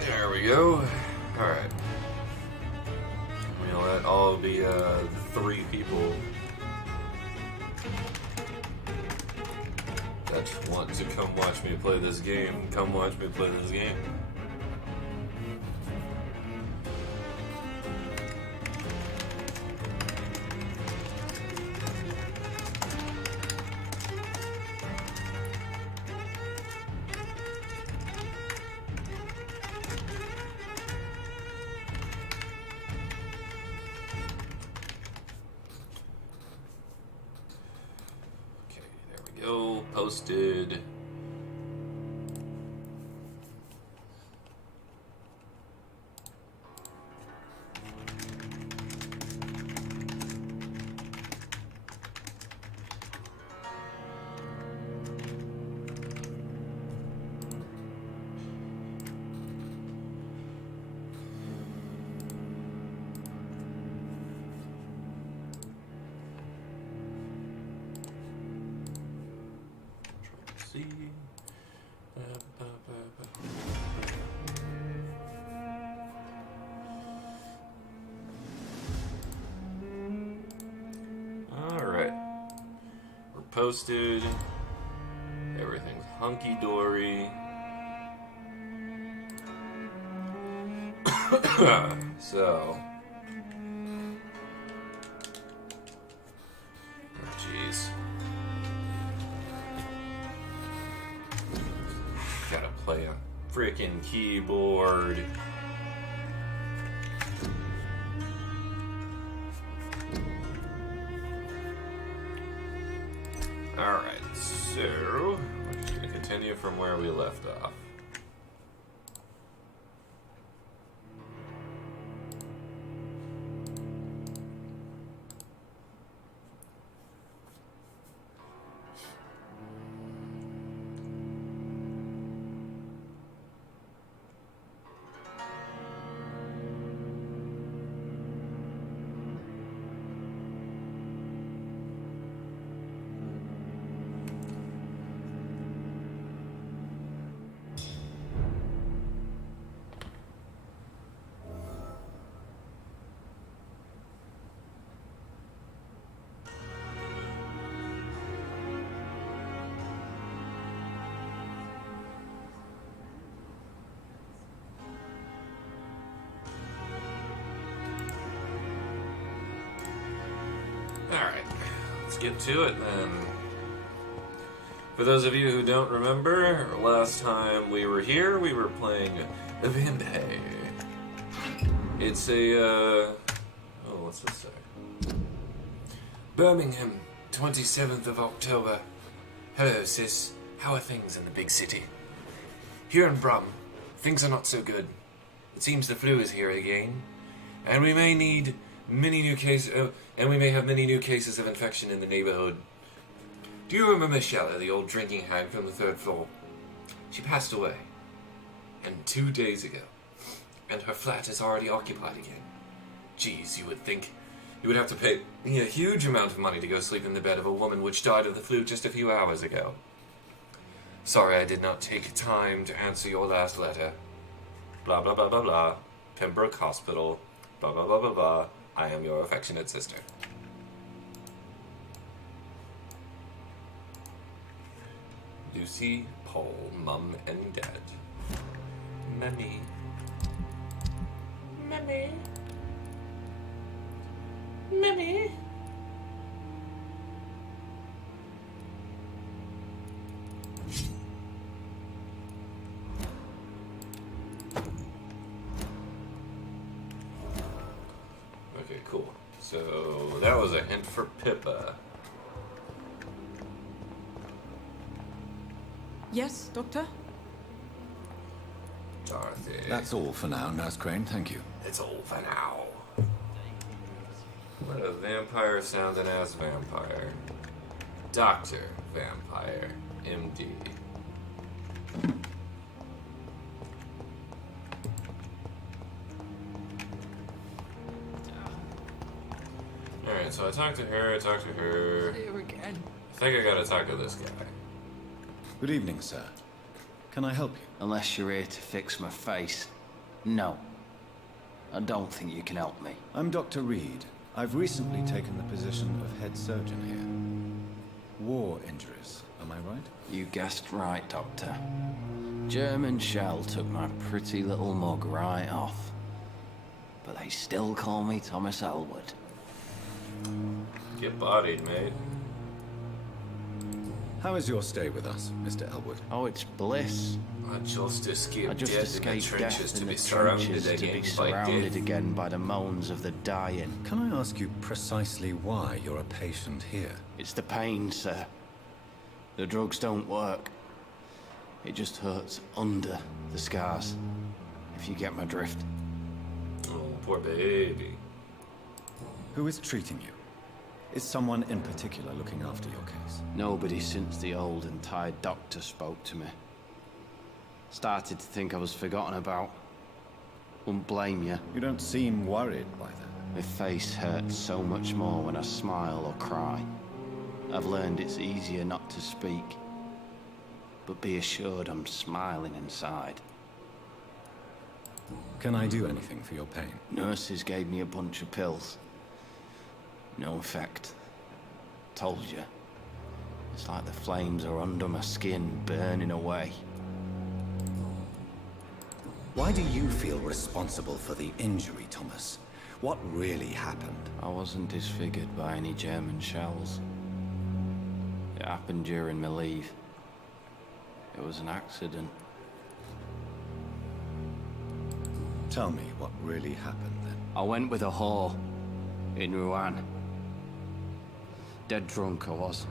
There we go. Alright. We'll let all the 3 people that want to come watch me play this game, come watch me play this game. Posted. Alright. We're posted. Everything's hunky-dory. So. Oh, jeez. Gotta play a freaking keyboard. Alright, so we're just gonna continue from where we left off. Alright, let's get to it then. For those of you who don't remember, last time we were here, we were playing Vampyre. It's a, oh, what's this say? Birmingham, 27th of October. Hello, sis. How are things in the big city? Here in Brum, things are not so good. It seems the flu is here again, and we may need many new cases, and we may have many new cases of infection in the neighborhood. Do you remember Shella, the old drinking hag from the 3rd floor? She passed away, and 2 days ago, and her flat is already occupied again. Geez, you would think you would have to pay me a huge amount of money to go sleep in the bed of a woman which died of the flu just a few hours ago. Sorry I did not take time to answer your last letter. Blah blah blah blah blah. Pembroke Hospital. Blah blah blah blah blah. I am your affectionate sister. Lucy, Paul, Mum, and Dad. Mummy. Mummy. Mummy. Okay, cool. So that was a hint for Pippa. Yes, Doctor? Dorothy. That's all for now, Nurse Crane, thank you. It's all for now. What a vampire sounding ass vampire. Dr. Vampire, MD. Alright, so I talked to her. Here again. I think I gotta talk to this guy. Good evening, sir. Can I help you? Unless you're here to fix my face. No. I don't think you can help me. I'm Dr. Reed. I've recently taken the position of head surgeon here. War injuries, am I right? You guessed right, Doctor. German shell took my pretty little mug right off. But they still call me Thomas Elwood. Get bodied, mate. How is your stay with us, Mr. Elwood? Oh, it's bliss. I just escaped I just death in the escaped trenches death to in be the surrounded trenches to again be by surrounded death. again by the moans of the dying. Can I ask you precisely why you're a patient here? It's the pain, sir. The drugs don't work. It just hurts under the scars, if you get my drift. Oh, poor baby. Who is treating you? Is someone in particular looking after your case? Nobody since the old and tired doctor spoke to me. Started to think I was forgotten about. Wouldn't blame you. You don't seem worried by that. My face hurts so much more when I smile or cry. I've learned it's easier not to speak. But be assured I'm smiling inside. Can I do anything for your pain? Nurses gave me a bunch of pills. No effect. Told you. It's like the flames are under my skin, burning away. Why do you feel responsible for the injury, Thomas? What really happened? I wasn't disfigured by any German shells. It happened during my leave. It was an accident. Tell me what really happened then. I went with a whore in Rouen. Dead drunk I was.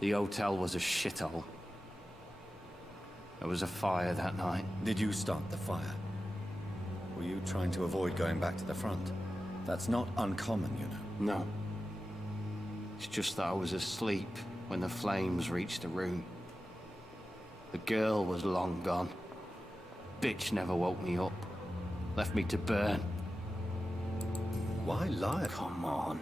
The hotel was a shithole. There was a fire that night. Did you start the fire? Were you trying to avoid going back to the front? That's not uncommon, you know. No. It's just that I was asleep when the flames reached the room. The girl was long gone. Bitch never woke me up. Left me to burn. Why lie? Come on.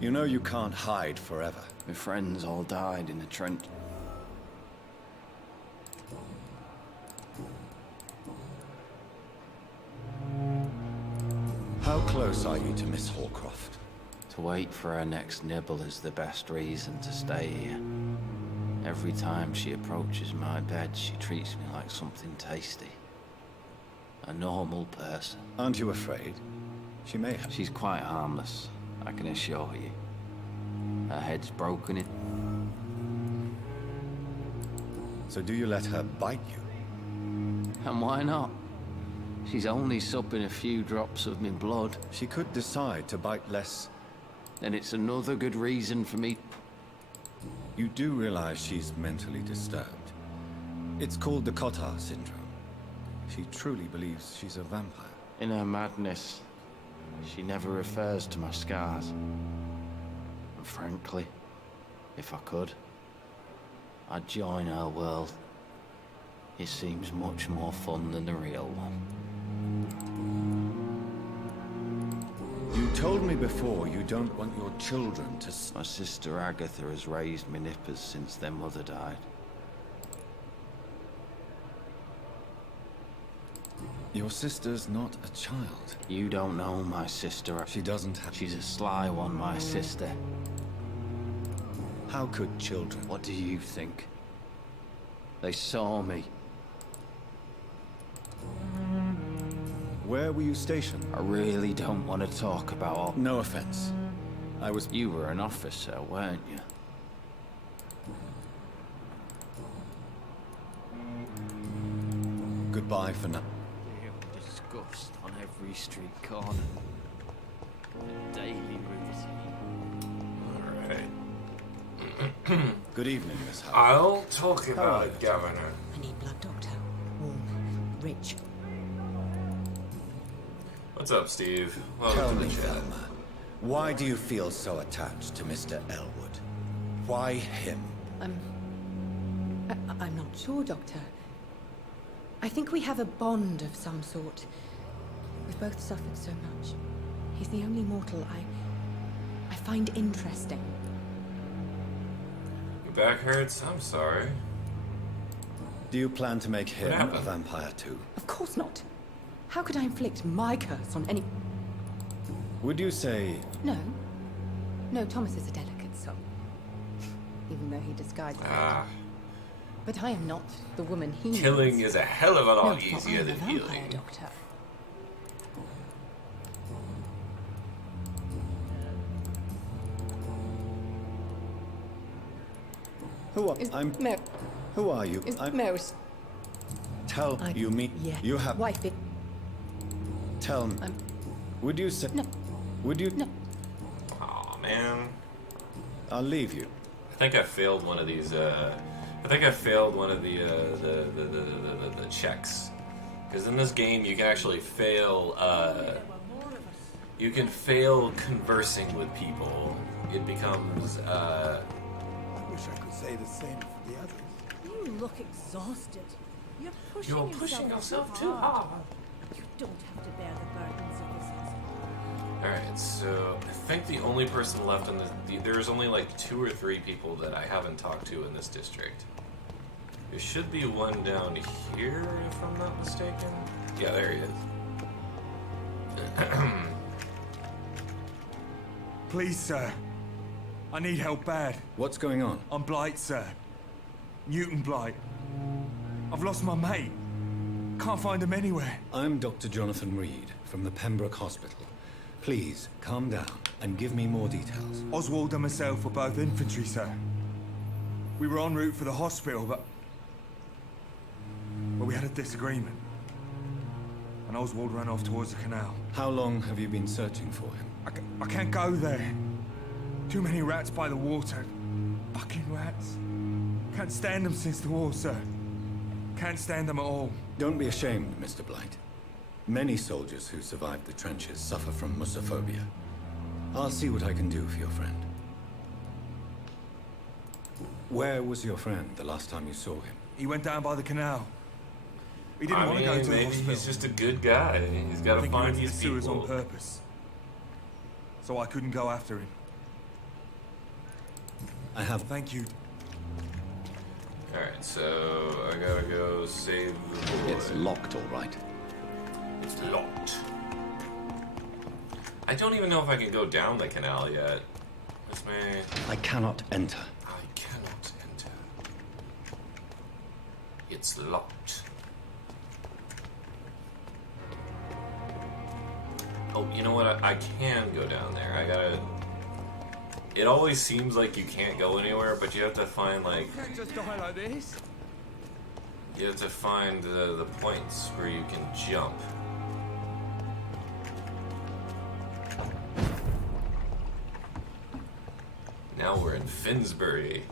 You know you can't hide forever. My friends all died in the trench. How close are you to Miss Horcroft? To wait for her next nibble is the best reason to stay here. Every time she approaches my bed, she treats me like something tasty. A normal person. Aren't you afraid? She may have. She's quite harmless, I can assure you. Her head's broken in. So do you let her bite you? And why not? She's only supping a few drops of me blood. She could decide to bite less. Then it's another good reason for me. You do realize she's mentally disturbed. It's called the Cotard syndrome. She truly believes she's a vampire. In her madness, she never refers to my scars. And frankly, if I could, I'd join her world. It seems much more fun than the real one. You told me before you don't want your children to... My sister Agatha has raised me nippers since their mother died. Your sister's not a child. You don't know my sister. She doesn't have... She's a sly one, my sister. How could children... What do you think? They saw me. Where were you stationed? I really don't want to talk about all... No offense. I was... You were an officer, weren't you? Goodbye for now. disgust on every street corner. A daily routine. Alright. Good evening, Miss Howard. I'll talk How about are it, you? Governor. I need blood, Doctor. Warm, rich. What's up, Steve? Tell Welcome to me, the chat. Velma, why do you feel so attached to Mr. Elwood? Why him? I'm not sure, Doctor. I think we have a bond of some sort. We've both suffered so much. He's the only mortal I find interesting. Your back hurts? I'm sorry. Do you plan to make him a happened? vampire too? Of course not. How could I inflict my curse on any... Would you say No. No, Thomas is a delicate soul. Even though he disguises it. Ah, But I am not the woman he killing needs. is a hell of a lot No, for easier I'm than a vampire, healing. Doctor. who are Is I'm? Mer... Who are you? Is I'm. Mer's... Tell I- you me. Yeah. You have. Wife, it... Tell me. I'm... Would you say? No. Would you? No. Aw, man. I'll leave you. I think I failed one of these, I think I failed one of the checks. Because in this game, you can actually fail, you can fail conversing with people. It becomes, I wish I could say the same for the others. You look exhausted. You're you're pushing yourself too hard. You don't have to bear the burdens of this hospital. Alright, so I think the only person left in there's only like 2 or 3 people that I haven't talked to in this district. There should be one down here, if I'm not mistaken. Yeah, there he is. Please, sir. I need help bad. What's going on? I'm Blight, sir. Newton Blight. I've lost my mate. Can't find him anywhere. I'm Dr. Jonathan Reed from the Pembroke Hospital. Please calm down and give me more details. Oswald and myself were both infantry, sir. We were en route for the hospital, but we had a disagreement. And Oswald ran off towards the canal. How long have you been searching for him? I can't go there. Too many rats by the water. Fucking rats. Can't stand them since the war, sir. Can't stand them at all. Don't be ashamed, Mr. Blight. Many soldiers who survived the trenches suffer from musophobia. I'll see what I can do for your friend. Where was your friend the last time you saw him? He went down by the canal. He didn't want to go to the maybe hospital. he's just a good guy. He's got I to think he find went to these the sewers people. on purpose. So I couldn't go after him. I have... Thank you. Alright, so I gotta go save the boy. It's locked, all right. It's locked. I don't even know if I can go down the canal yet. This may... I cannot enter. I cannot enter. It's locked. Oh, you know what? I can go down there. I gotta... It always seems like you can't go anywhere, but you have to find, like... Can't just die like this. You have to find the points where you can jump. Now we're in Finsbury.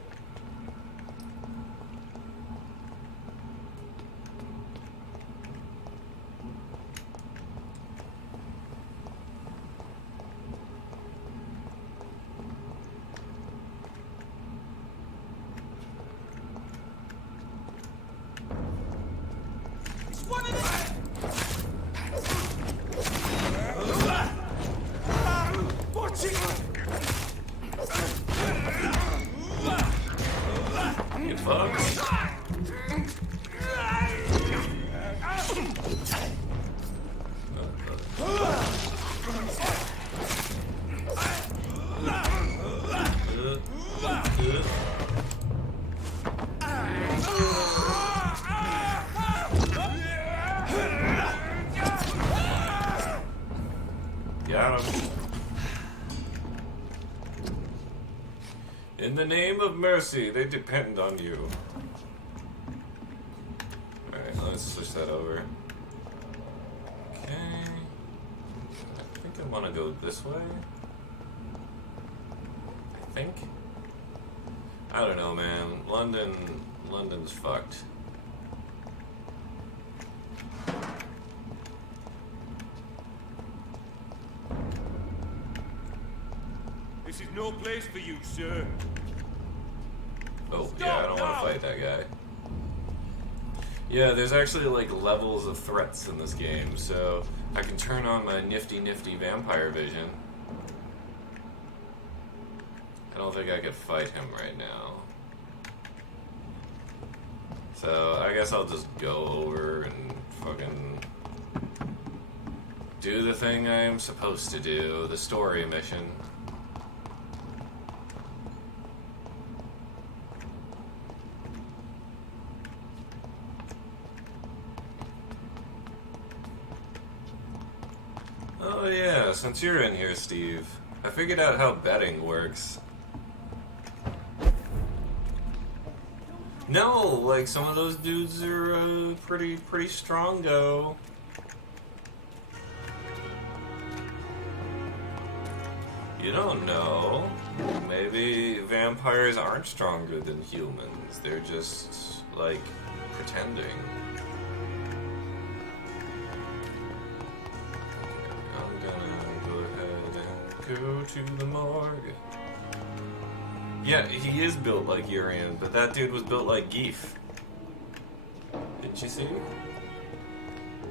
Watch it! You fucks. Got him. In the name of mercy, they depend on you. Alright, let's switch that over. Okay. I think I want to go this way. I think. I don't know, man. London's fucked. This is no place for you, sir. Oh, yeah, I don't want to fight that guy. Yeah, there's actually like levels of threats in this game, so I can turn on my nifty vampire vision. I don't think I could fight him right now. So I guess I'll just go over and fucking do the thing I am supposed to do, the story mission. Oh yeah, since you're in here, Steve, I figured out how betting works. No, like some of those dudes are pretty strong though. You don't know. Maybe vampires aren't stronger than humans. They're just like pretending. I'm gonna go ahead and go to the morgue. Yeah, he is built like Urian, but that dude was built like Geef. Didn't you see?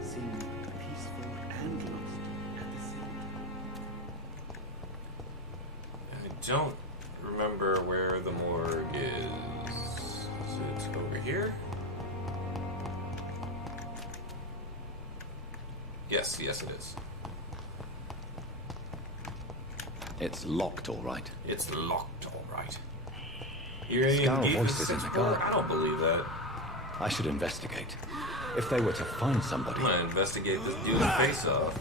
Seemed peaceful and lost at the same time. I don't remember where the morgue is. Is it over here? Yes, it is. It's locked, all right. It's locked, all right. Urian Scour Geef voices is in the such garden. I don't believe that. I should investigate. If they were to find somebody... I'm gonna investigate this dude's face off.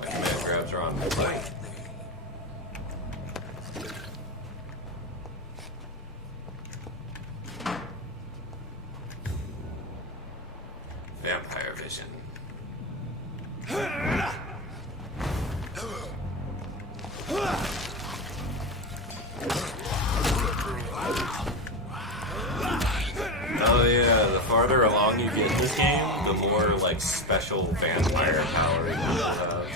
My command grabs are on the plane. Vampire vision. Oh yeah, the farther along you get in this game, the more like special vampire power you have.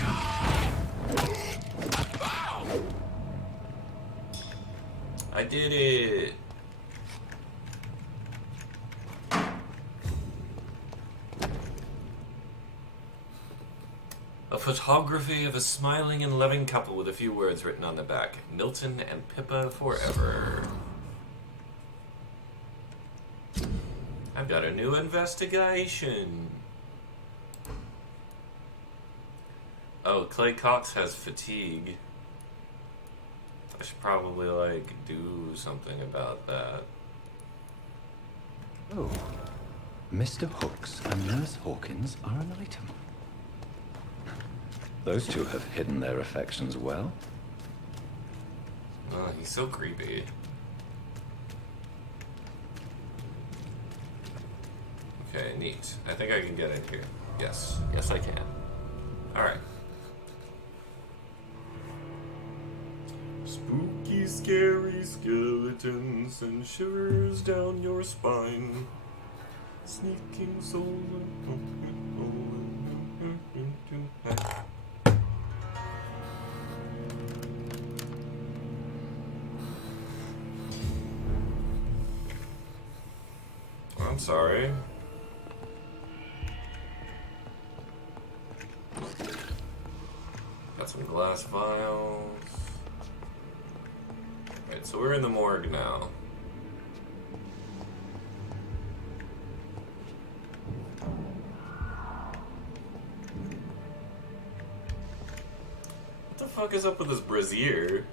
I did it. A photography of a smiling and loving couple with a few words written on the back. Milton and Pippa forever. I've got a new investigation. Oh, Clay Cox has fatigue. I should probably, like, do something about that. Oh. Mr. Hooks and Nurse Hawkins are an item. Those two have hidden their affections well. Oh, he's so creepy. Okay, neat. I think I can get in here. Yes. Yes, I can. Alright. Spooky, scary skeletons and shivers down your spine. Sneaking soul. I'm sorry. Got some glass vials. Right, so we're in the morgue now. What the fuck is up with this brazier?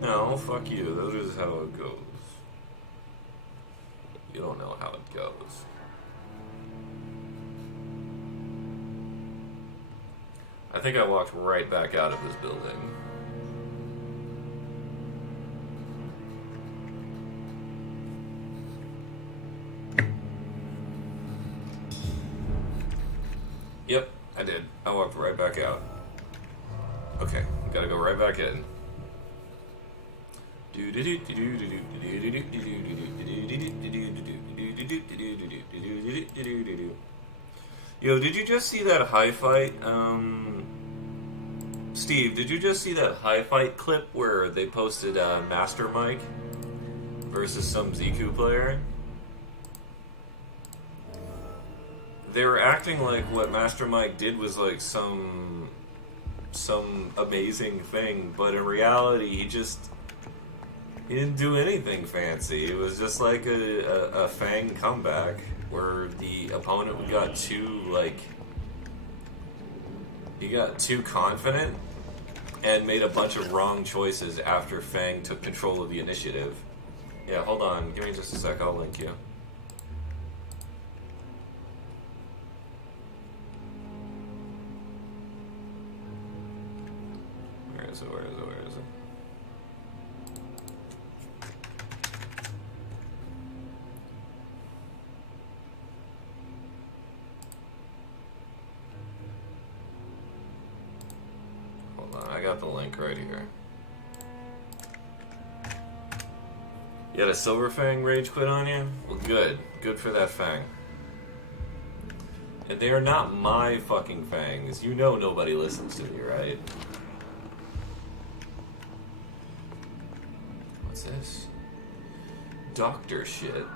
No, fuck you. That is how it goes. You don't know how it goes. I think I walked right back out of this building. Yep, I did. I walked right back out. Okay, gotta go right back in. Yo, did you just see that high fight? Steve, did you just see that high fight clip where they posted Master Mike versus some Ziku player? They were acting like what Master Mike did was like some amazing thing, but in reality he didn't do anything fancy. It was just like a Fang comeback where the opponent got too confident and made a bunch of wrong choices after Fang took control of the initiative. Yeah, hold on, give me just a sec, I'll link you. Where is it? Hold on, I got the link right here. You had a Silver Fang rage quit on you? Well, good. Good for that Fang. And they are not my fucking Fangs. You know nobody listens to me, right? What's this? Doctor shit.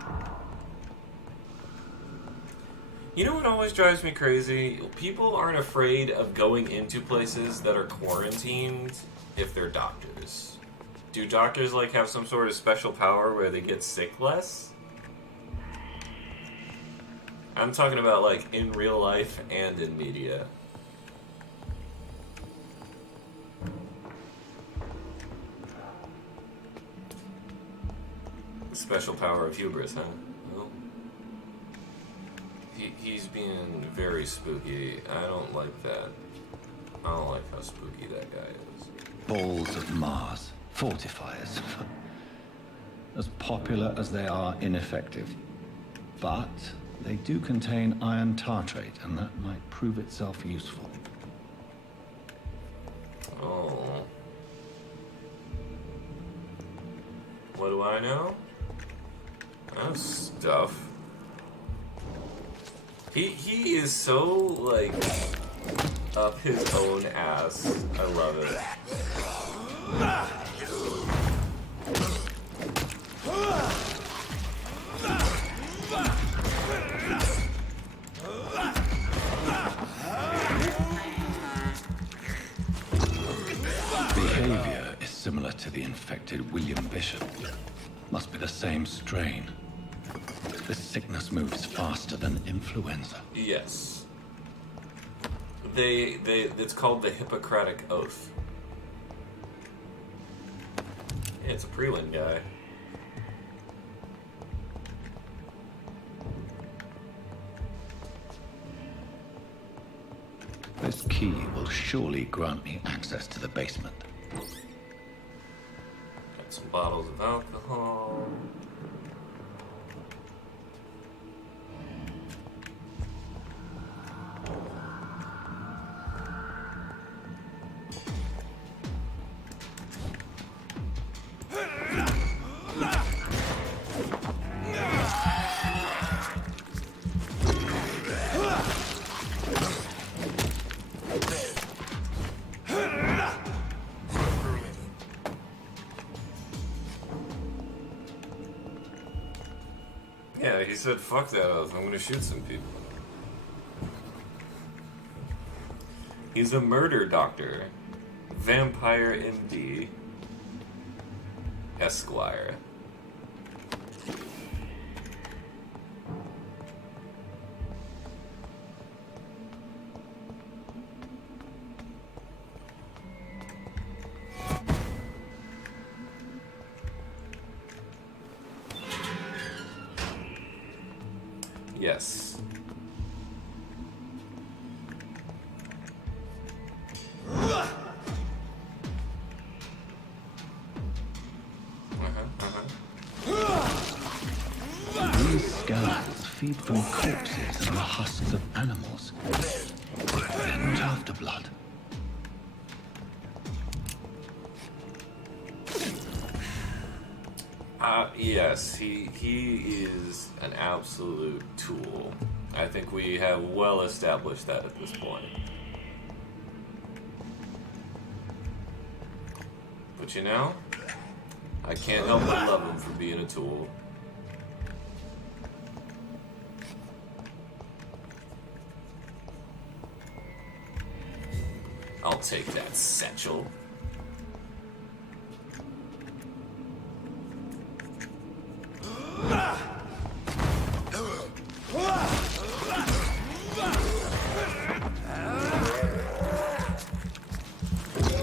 You know what always drives me crazy? People aren't afraid of going into places that are quarantined if they're doctors. Do doctors like have some sort of special power where they get sick less? I'm talking about like in real life and in media. The special power of hubris, huh? Well, he's being very spooky. I don't like that. I don't like how spooky that guy is. Balls of Mars. Fortifiers. As popular as they are ineffective. But they do contain iron tartrate, and that might prove itself useful. Oh. What do I know? That's stuff. He is so, like, up his own ass. I love it. Behavior is similar to the infected William Bishop. Must be the same strain. This sickness moves faster than influenza. Yes. It's called the Hippocratic Oath. Yeah, it's a Prelin guy. This key will surely grant me access to the basement. Got some bottles of alcohol. Yeah, he said, fuck that oath, I'm gonna shoot some people. He's a murder doctor. Vampyre MD. Esquire. Yes. These scales feed from corpses and the husks of animals. They're not after blood. Yes, he is an absolute tool. I think we have well established that at this point. But you know, I can't help but love him for being a tool. I'll take that satchel.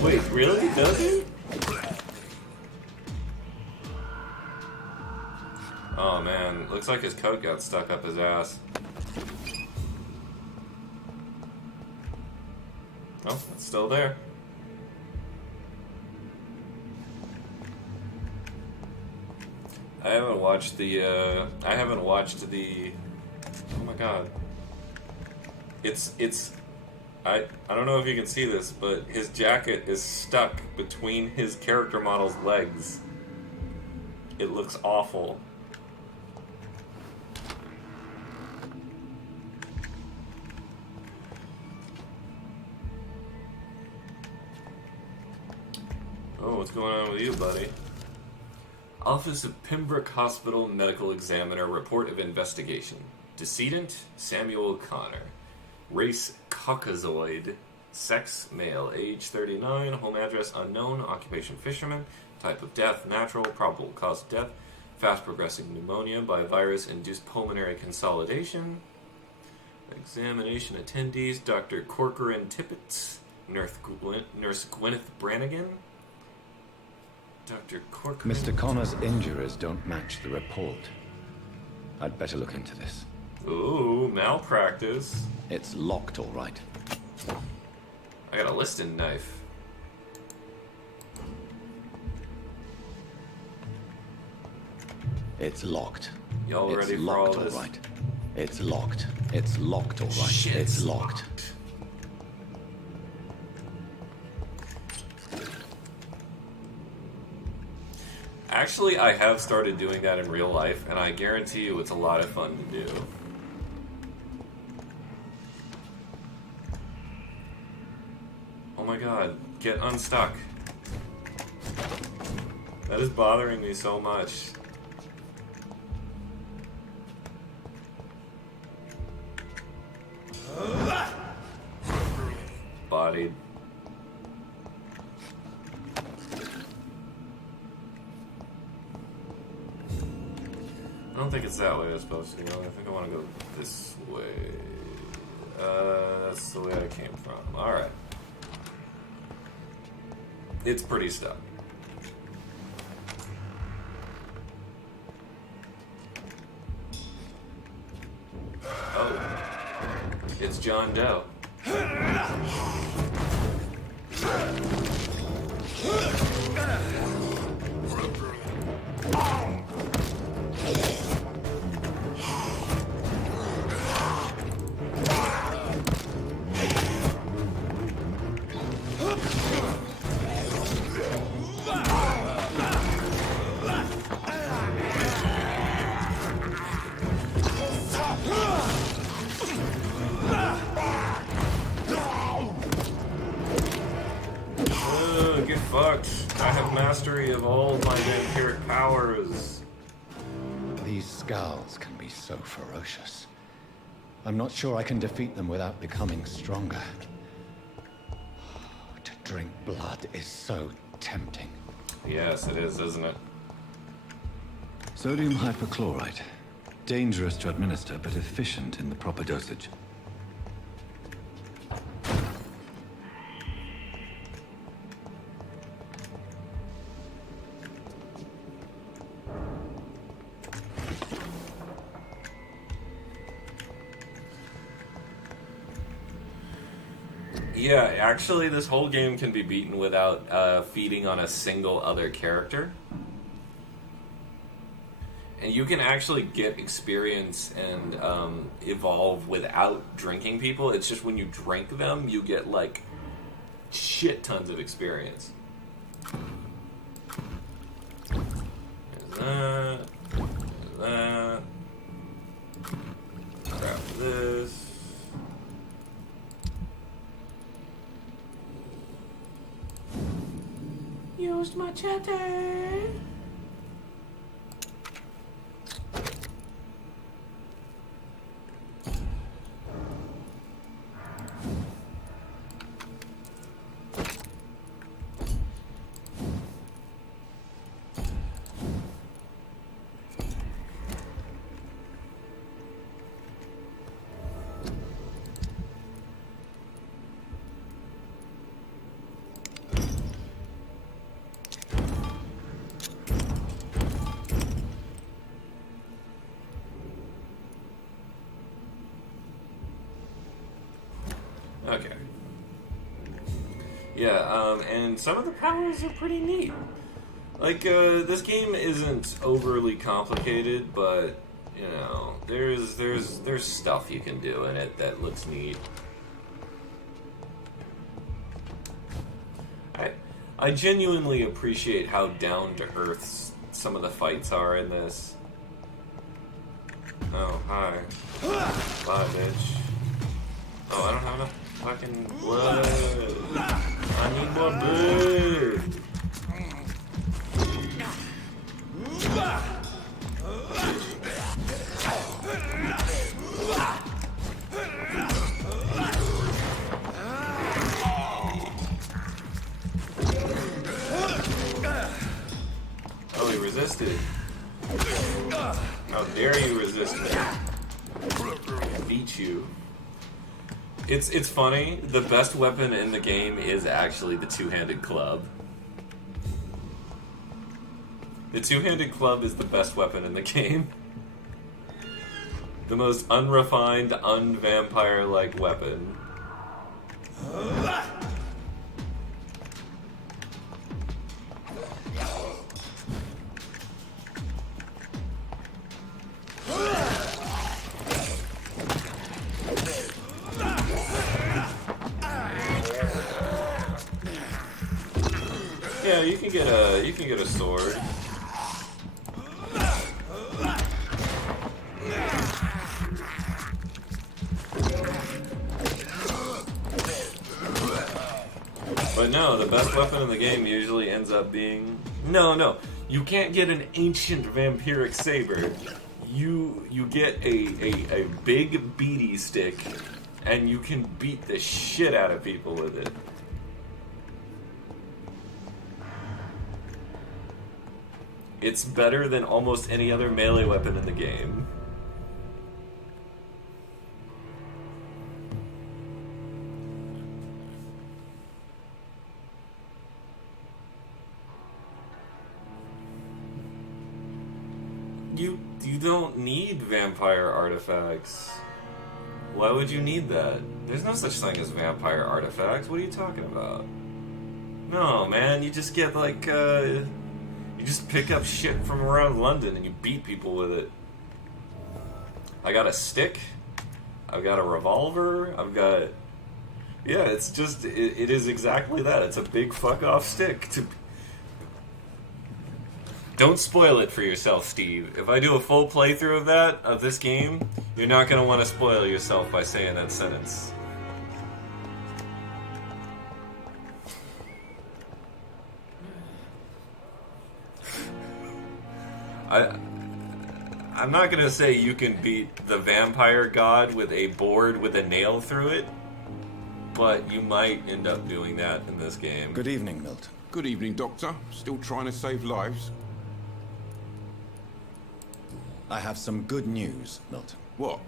Wait, really? Does he? Oh man, looks like his coat got stuck up his ass. Oh, it's still there. I haven't watched the, oh my god. I don't know if you can see this, but his jacket is stuck between his character model's legs. It looks awful. Oh, what's going on with you, buddy? Office of Pembroke Hospital Medical Examiner Report of Investigation. Decedent, Samuel Connor. Race, Caucasoid. Sex, male. Age, 39. Home address, unknown. Occupation, fisherman. Type of death, natural. Probable cause of death, fast-progressing pneumonia by virus-induced pulmonary consolidation. Examination attendees, Dr. Corcoran Tippett. Nurse Gwyneth Brannigan. Dr. Corcoran. Mr. Connor's injuries don't match the report. I'd better look into this. Ooh, malpractice. It's locked, all right. I got a listing knife. It's locked. Y'all It's ready for locked, all this? all right. It's locked. It's locked, all right. Shit's It's locked. Actually, I have started doing that in real life, and I guarantee you it's a lot of fun to do. Oh my god, get unstuck. That is bothering me so much. Bodied. I don't think it's that way I'm supposed to go. I think I want to go this way. That's the way I came from. Alright. It's pretty stuck. Oh. It's John Doe. Get fucked. I have mastery of all my vampiric powers. These skulls can be so ferocious. I'm not sure I can defeat them without becoming stronger. To drink blood is so tempting. Yes, it is, isn't it? Sodium hypochlorite. Dangerous to administer, but efficient in the proper dosage. Yeah, actually, this whole game can be beaten without feeding on a single other character. And you can actually get experience and evolve without drinking people. It's just when you drink them, you get, like, shit tons of experience. There's that. There's that. Grab this. Used machete. Okay. Yeah, and some of the powers are pretty neat. Like, this game isn't overly complicated, but, you know, there's stuff you can do in it that looks neat. I genuinely appreciate how down-to-earth some of the fights are in this. Oh, hi. Bye, bitch. Oh, I don't have enough fucking blood. I need more blood. Oh, he resisted. How dare you resist me? I beat you. It's funny, the best weapon in the game is actually the two-handed club. The two-handed club is the best weapon in the game. The most unrefined, un-vampire-like weapon. Yeah, you can get a sword. But no, the best weapon in the game usually ends up being... No. You can't get an ancient vampiric saber. You get a big beady stick, and you can beat the shit out of people with it. It's better than almost any other melee weapon in the game. You don't need vampire artifacts. Why would you need that? There's no such thing as vampire artifacts. What are you talking about? No, man, you just get like, you just pick up shit from around London and you beat people with it. I got a stick. I've got a revolver. I've got... Yeah, it's just... It is exactly that. It's a big fuck-off stick. Don't spoil it for yourself, Steve. If I do a full playthrough of this game, you're not going to want to spoil yourself by saying that sentence. I'm not gonna say you can beat the vampire god with a board with a nail through it, but you might end up doing that in this game. Good evening, Milton. Good evening, Doctor. Still trying to save lives? I have some good news, Milton. What?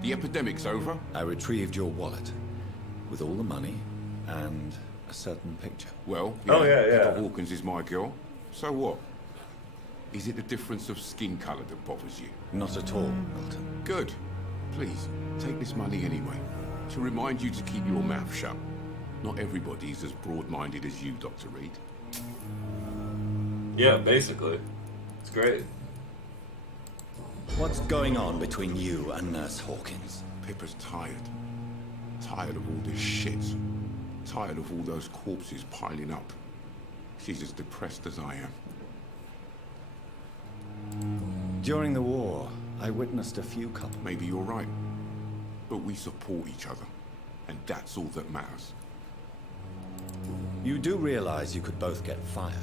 The epidemic's over? I retrieved your wallet with all the money and a certain picture. Well, Oh, yeah. Heather Hawkins is my girl. So what? Is it the difference of skin colour that bothers you? Not at all, Milton. Good. Please, take this money anyway, to remind you to keep your mouth shut. Not everybody's as broad-minded as you, Dr. Reed. Yeah, basically. It's great. What's going on between you and Nurse Hawkins? Pippa's tired. Tired of all this shit. Tired of all those corpses piling up. She's as depressed as I am. During the war, I witnessed a few couples. Maybe you're right. But we support each other. And that's all that matters. You do realize you could both get fired.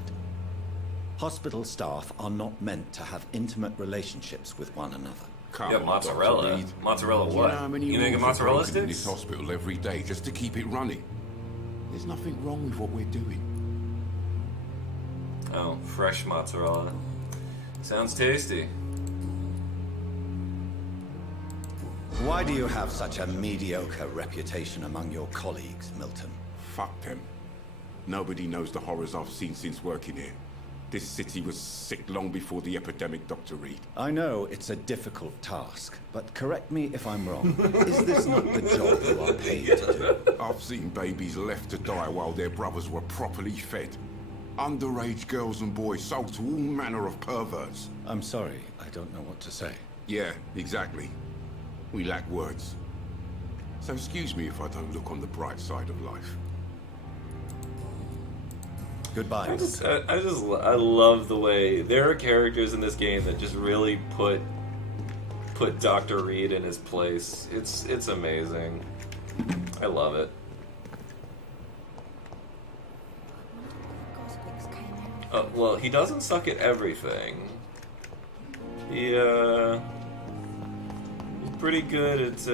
Hospital staff are not meant to have intimate relationships with one another. Come Yeah, on, mozzarella. Dr. Reed. Mozzarella Do what? You know how many You making rules are mozzarella broken in this sticks? hospital every day just to keep it running? There's nothing wrong with what we're doing. Oh, fresh mozzarella. Sounds tasty. Why do you have such a mediocre reputation among your colleagues, Milton? Fuck them. Nobody knows the horrors I've seen since working here. This city was sick long before the epidemic, Dr. Reed. I know it's a difficult task, but correct me if I'm wrong. Is this not the job you are paid to do? I've seen babies left to die while their brothers were properly fed. Underage girls and boys sold to all manner of perverts. I'm sorry, I don't know what to say. Yeah, exactly. We lack words. So excuse me if I don't look on the bright side of life. Goodbye. I love the way there are characters in this game that just really put Dr. Reed in his place. It's amazing. I love it. Well, he doesn't suck at everything. He's pretty good at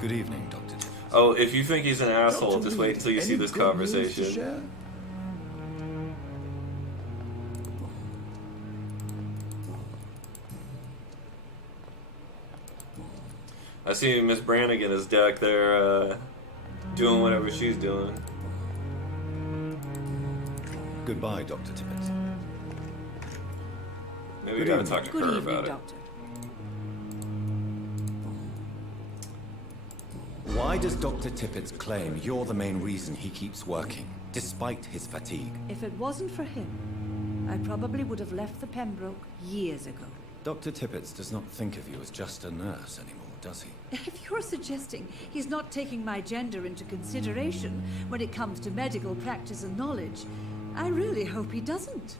Good evening, Dr. Tiff. Oh, if you think he's an asshole, just wait until you see this conversation. I see Miss Brannigan is back there, doing whatever she's doing. Goodbye, Dr. Tippett. Maybe we gotta talk to Good her evening, about it. Doctor. Why does Dr. Tippett claim you're the main reason he keeps working, despite his fatigue? If it wasn't for him, I probably would have left the Pembroke years ago. Dr. Tippett does not think of you as just a nurse anymore, does he? If you're suggesting he's not taking my gender into consideration when it comes to medical practice and knowledge, I really hope he doesn't.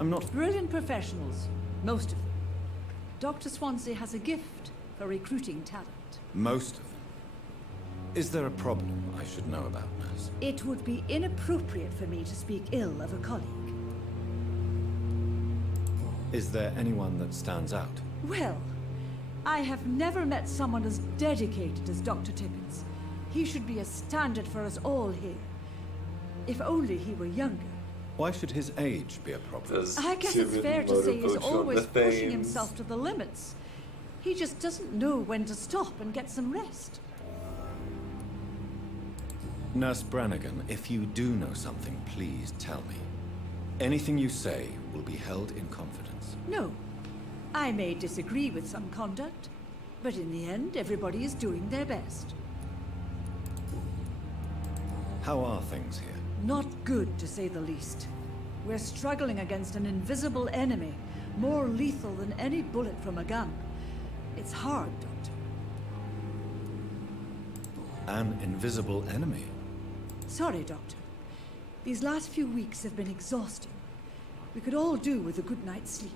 I'm not... Brilliant professionals, most of them. Dr. Swansea has a gift for recruiting talent. Most of them. Is there a problem I should know about, nurse? It would be inappropriate for me to speak ill of a colleague. Is there anyone that stands out? Well, I have never met someone as dedicated as Dr. Tippins. He should be a standard for us all here. If only he were younger. Why should his age be a problem? Does I guess it's Timon fair to say he's motorboat on always the pushing Thames? himself to the limits. He just doesn't know when to stop and get some rest. Nurse Brannigan, if you do know something, please tell me. Anything you say will be held in confidence. No. I may disagree with some conduct, but in the end, everybody is doing their best. How are things here? Not good, to say the least. We're struggling against an invisible enemy, more lethal than any bullet from a gun. It's hard, Doctor. An invisible enemy? Sorry, Doctor. These last few weeks have been exhausting. We could all do with a good night's sleep.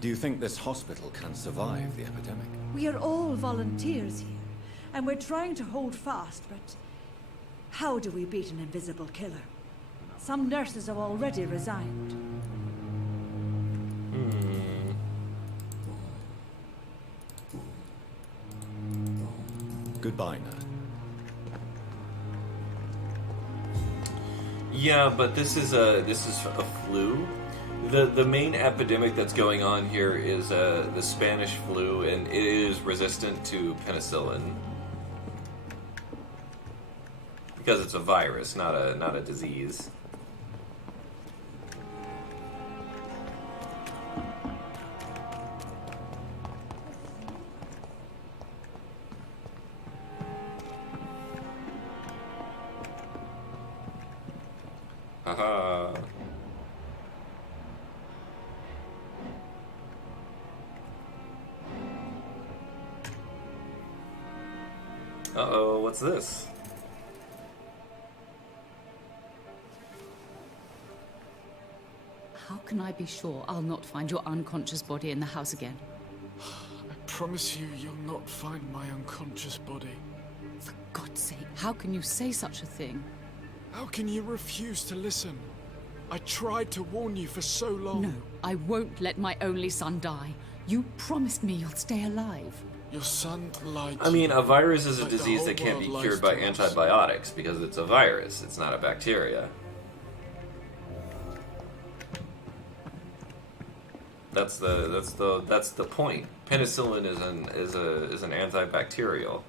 Do you think this hospital can survive the epidemic? We are all volunteers here, and we're trying to hold fast, but how do we beat an invisible killer? Some nurses have already resigned. Goodbye, nurse. Yeah, but this is a flu. The main epidemic that's going on here is the Spanish flu, and it is resistant to penicillin because it's a virus, not a disease. Haha. Uh-oh, what's this? How can I be sure I'll not find your unconscious body in the house again? I promise you, you'll not find my unconscious body. For God's sake, how can you say such a thing? How can you refuse to listen? I tried to warn you for so long. No, I won't let my only son die. You promised me you'll stay alive. Your son lied to I mean, you, a virus is a like the disease whole that can't be world cured lies by to us. antibiotics because it's a virus. It's not a bacteria. That's the point. Penicillin is an antibacterial.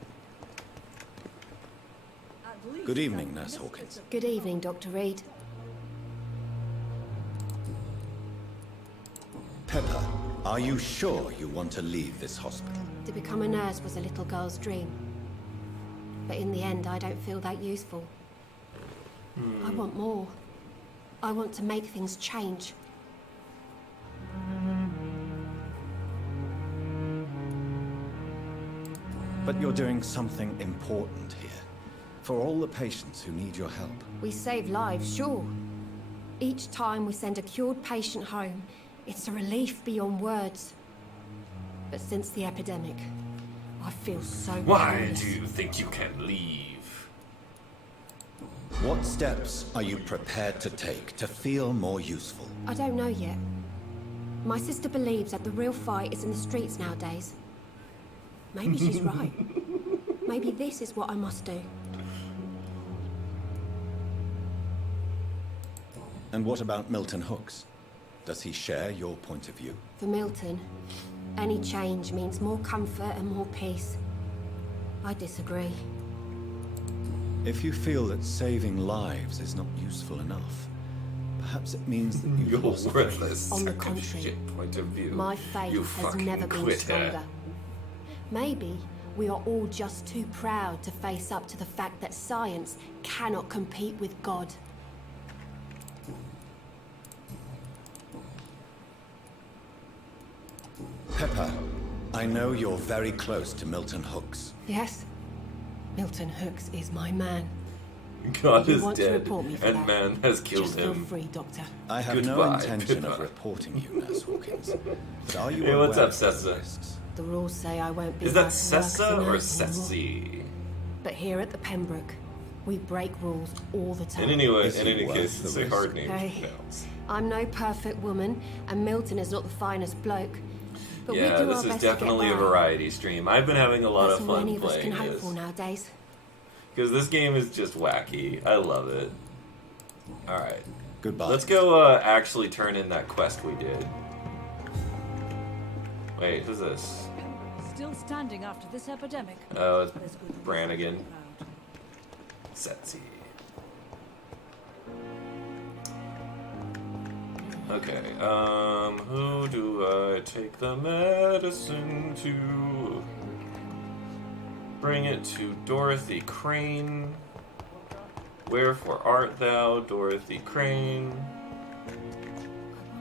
Good evening, Nurse Hawkins. Good evening, Dr. Reed. Pepper, are you sure you want to leave this hospital? To become a nurse was a little girl's dream. But in the end, I don't feel that useful. I want more. I want to make things change. But you're doing something important here. For all the patients who need your help. We save lives, sure. Each time we send a cured patient home, it's a relief beyond words. But since the epidemic, I feel so Why powerless. do you think you can leave? What steps are you prepared to take to feel more useful? I don't know yet. My sister believes that the real fight is in the streets nowadays. Maybe she's right. Maybe this is what I must do. And what about Milton Hooks? Does he share your point of view? For Milton, any change means more comfort and more peace. I disagree. If you feel that saving lives is not useful enough, perhaps it means that you've You're lost faith. worthless. On the Sack of contrary, shit point of view. My You faith has fucking never been quitter. stronger. Maybe we are all just too proud to face up to the fact that science cannot compete with God. Pepper, I know you're very close to Milton Hooks. Yes, Milton Hooks is my man. God You is want to dead, report me for and that? man has killed Just feel him. free, Doctor. I have no Goodbye, intention of Pippa. reporting you, Nurse Hawkins. But are you Hey, what's aware up, of the Sessa? risks? The rules say I won't be Is allowed that to work as a Sessa or nurse anymore. Sessi? But here at the Pembroke, we break rules all the time. In any way, Is in he any worth case, the it's a risk? hard name to Hey. pronounce. I'm no perfect woman, and Milton is not the finest bloke. But we Yeah, do this our is best to get definitely a by. variety stream. I've been having a lot That's of all fun any of us can playing hope for this. nowadays. Because this game is just wacky. I love it. Alright. Goodbye. Let's go actually turn in that quest we did. Wait, who's this? Still standing after this epidemic. Oh, it's There's good reason Brannigan. to be proud. Setzi. Okay, who do I take the medicine to? Bring it to Dorothy Crane. Wherefore art thou, Dorothy Crane? I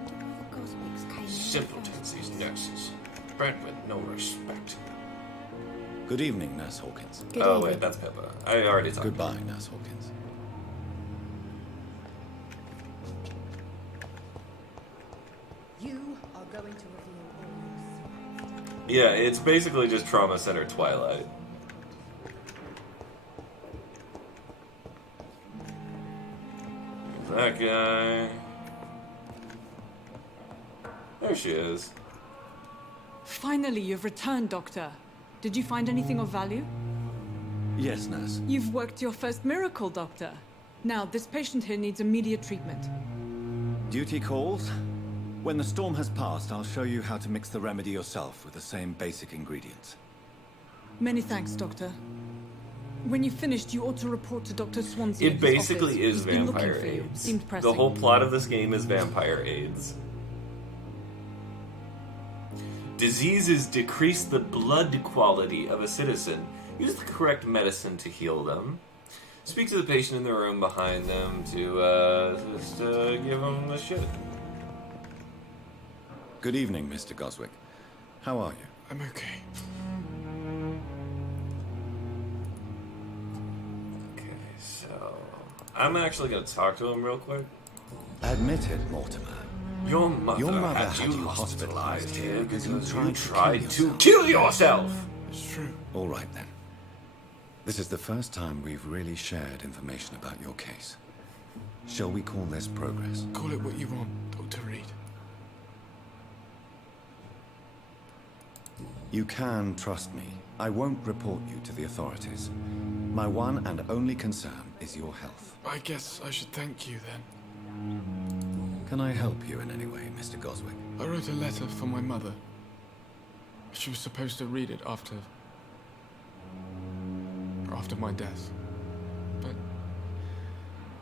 wonder where the cosmics came in. Simpletons, these nurses. Bred with no respect. Good evening, Nurse Hawkins. Good Oh, evening. wait, that's Pippa. I already talked. Goodbye, Nurse Hawkins. You are going to reveal all this. Yeah, it's basically just Trauma Center Twilight. That guy. There she is. Finally, you've returned, Doctor. Did you find anything of value? Yes, Nurse. You've worked your first miracle, Doctor. Now, this patient here needs immediate treatment. Duty calls. When the storm has passed, I'll show you how to mix the remedy yourself with the same basic ingredients. Many thanks, Doctor. When you've finished, you ought to report to Dr. Swansea. It at his basically office. is He's been looking vampire for you. AIDS. Seemed pressing. The whole plot of this game is vampire AIDS. Diseases decrease the blood quality of a citizen. Use the correct medicine to heal them. Speak to the patient in the room behind them to just give them the shit. Good evening, Mr. Goswick. How are you? I'm okay. Okay, so I'm actually gonna talk to him real quick. Admit it, Mortimer. Your mother had had you you hospitalized here because you you tried to kill yourself. It's true. All right, then. This is the first time we've really shared information about your case. Shall we call this progress? Call it what you want, Dr. Reed. You can trust me. I won't report you to the authorities. My one and only concern is your health. I guess I should thank you then. Can I help you in any way, Mr. Goswick? I wrote a letter for my mother. She was supposed to read it after my death. But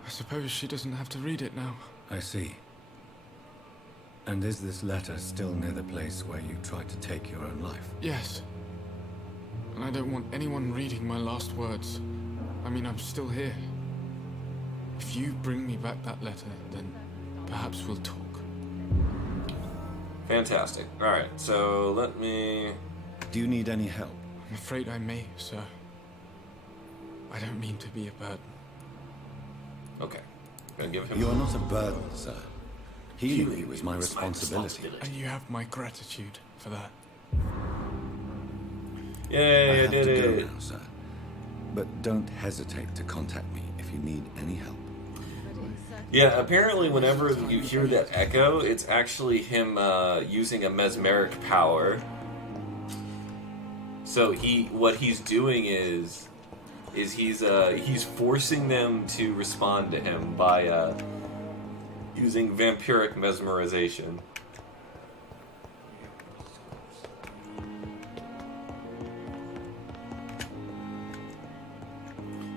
I suppose she doesn't have to read it now. I see. And is this letter still near the place where you tried to take your own life? Yes. And I don't want anyone reading my last words. I mean, I'm still here. If you bring me back that letter, then perhaps we'll talk. Fantastic. Alright, so let me... Do you need any help? I'm afraid I may, sir. I don't mean to be a burden. Okay. I'm gonna give him... You are not a burden, sir. Healing you is my responsibility. And you have my gratitude for that. Yay, I have did to go it. now, sir. But don't hesitate to contact me if you need any help. Yeah, apparently whenever you hear that echo, it's actually him using a mesmeric power. So what he's doing is he's forcing them to respond to him by using vampiric mesmerization.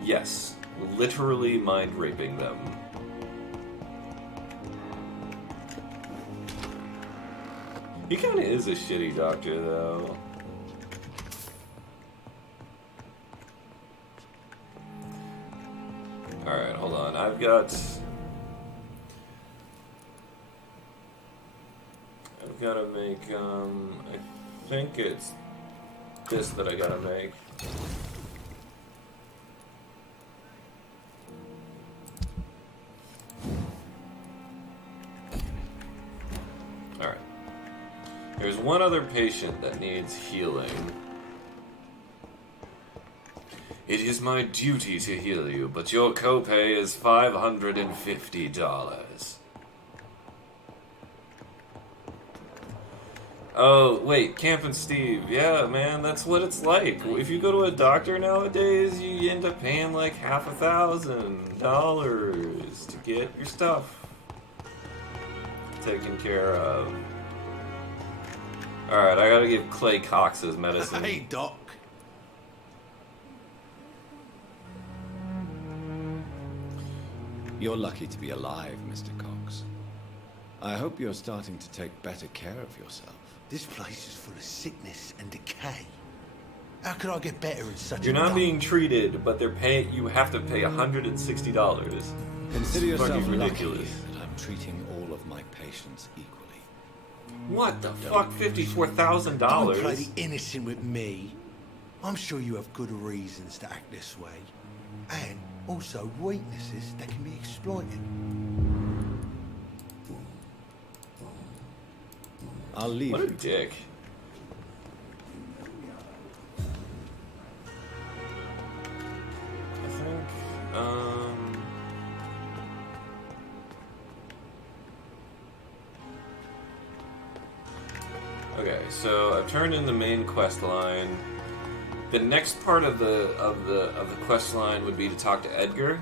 Yes, literally mind raping them. He kind of is a shitty doctor, though. Alright, hold on. I've got to make, I think it's this that I gotta make. Alright. There's one other patient that needs healing. It is my duty to heal you, but your copay is $550. Oh, wait, Camp and Steve. Yeah, man, that's what it's like. If you go to a doctor nowadays, you end up paying like $1,000 to get your stuff taken care of. Alright, I gotta give Clay Cox his medicine. Hey, Doc. You're lucky to be alive, Mr. Cox. I hope you're starting to take better care of yourself. This place is full of sickness and decay. How could I get better in such You're a not dump? being treated, but you have to pay $160. Consider yourself fucking lucky ridiculous. that I'm treating all of my patients equally. What the fuck? Don't play $54,000? the innocent with me. I'm sure you have good reasons to act this way. And also weaknesses that can be exploited. I'll leave What a you. dick. I think, okay, so I've turned in the main quest line. The next part of the quest line would be to talk to Edgar,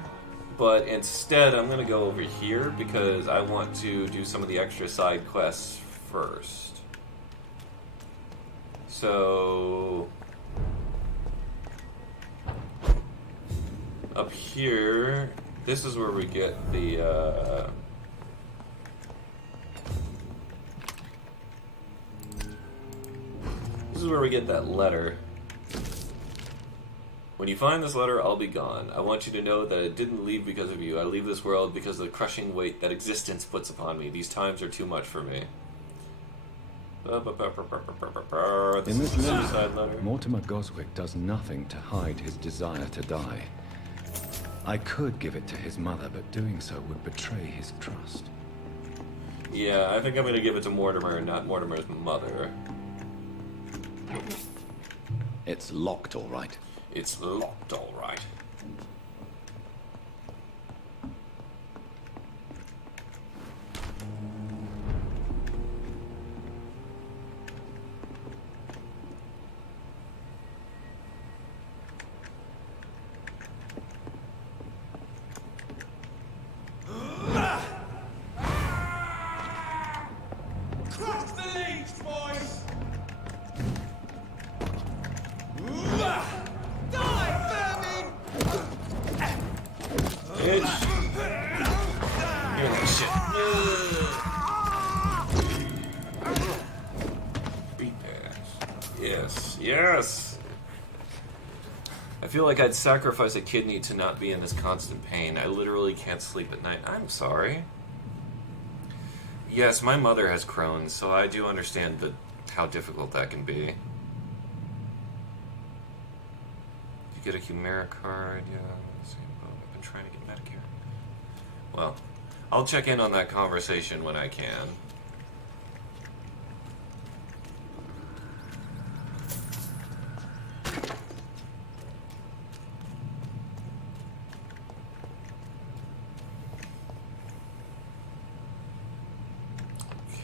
but instead I'm gonna go over here because I want to do some of the extra side quests first. So up here, this is where we get the this is where we get that letter. When you find this letter, I'll be gone. I want you to know that I didn't leave because of you. I leave this world because of the crushing weight that existence puts upon me. These times are too much for me. In this letter, Mortimer Goswick does nothing to hide his desire to die. I could give it to his mother, but doing so would betray his trust. Yeah, I think I'm going to give it to Mortimer, not Mortimer's mother. It's locked, all right. It's locked, all right. Cross the leash, boys! Bitch. Give me that shit. Beat ass. Yes, yes. I feel like I'd sacrifice a kidney to not be in this constant pain. I literally can't sleep at night. I'm sorry. Yes, my mother has Crohn's, so I do understand how difficult that can be. You get a Humira card, yeah. I've been trying to get Medicare. Well, I'll check in on that conversation when I can.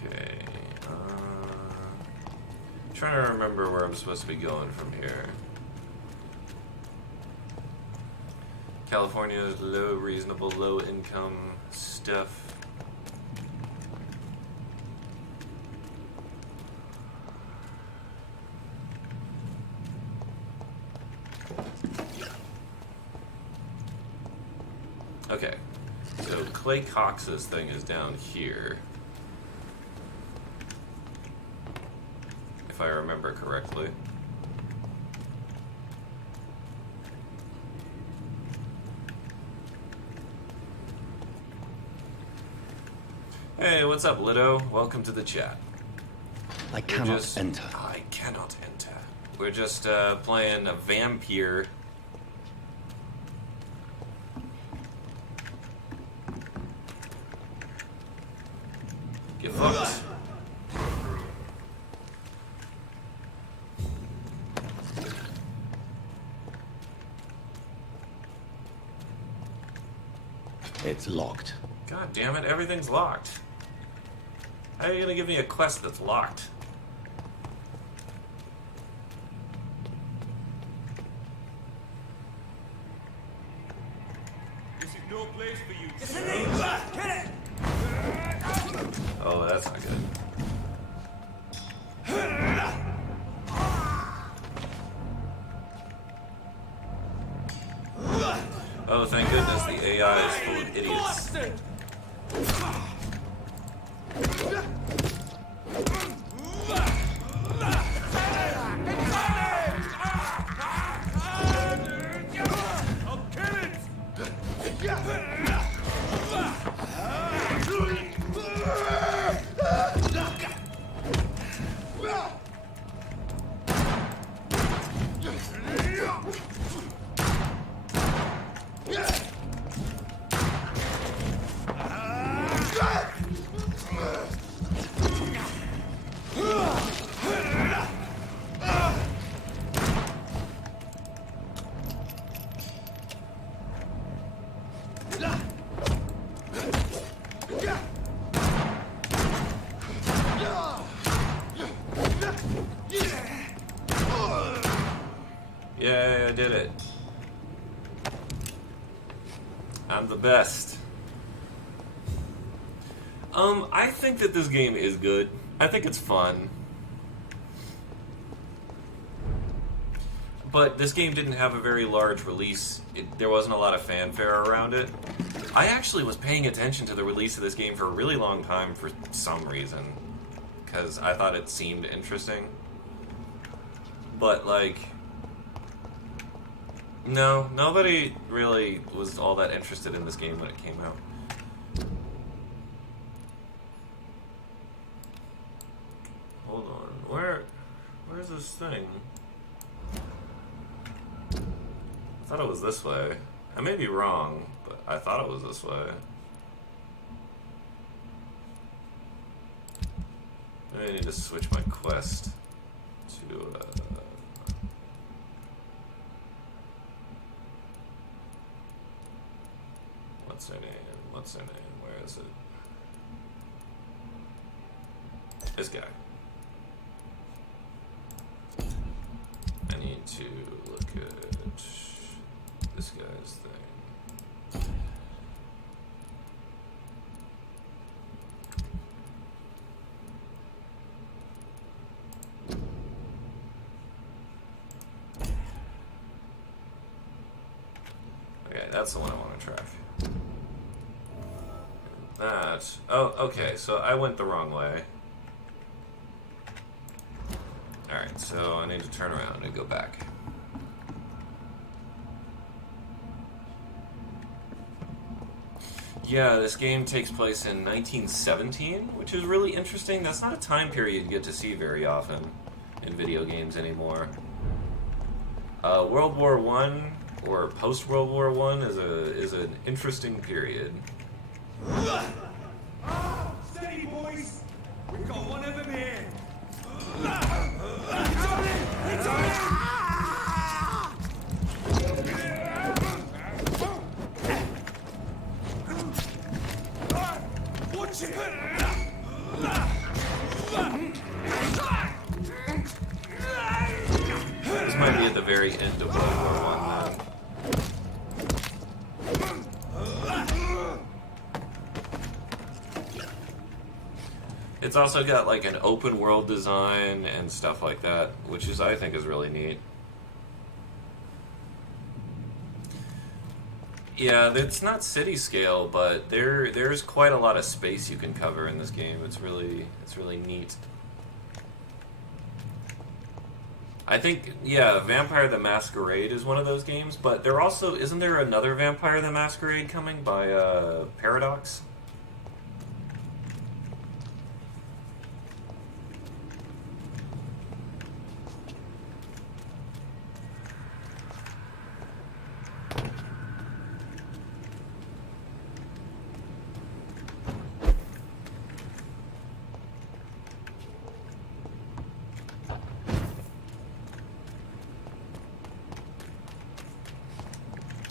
Okay. Trying to remember where I'm supposed to be going from here. California's reasonable, low income stuff. Okay, so Clay Cox's thing is down here, if I remember correctly. Hey, what's up, Lido? Welcome to the chat. I cannot enter. I cannot enter. We're just playing a Vampyre. Get fucked. It's locked. God damn it, everything's locked. How are you gonna give me a quest that's locked? This is no place for you. Kill it! Oh, that's not good. Oh, thank goodness the AI is full of idiots. Yay, I did it. I'm the best. I think that this game is good. I think it's fun. But this game didn't have a very large release. There wasn't a lot of fanfare around it. I actually was paying attention to the release of this game for a really long time for some reason. Because I thought it seemed interesting. But, like... No, nobody really was all that interested in this game when it came out. Hold on, where's this thing? I thought it was this way. I may be wrong, but I thought it was this way. I need to switch my quest to, what's her name? What's her name? Where is it? This guy. I need to look at this guy's thing. Okay, that's the one I want to track. That. Oh, okay, so I went the wrong way. Alright, so I need to turn around and go back. Yeah, this game takes place in 1917, which is really interesting. That's not a time period you get to see very often in video games anymore. World War I, or post-World War I, is an interesting period. Steady, boys! We've got one of them here! Watch it! This might be at the very end of World War I, then. It's also got like an open world design and stuff like that, which is, I think, is really neat. Yeah, it's not city scale, but there's quite a lot of space you can cover in this game. It's really neat. I think, yeah, Vampire the Masquerade is one of those games, but there also, isn't there another Vampire the Masquerade coming by Paradox?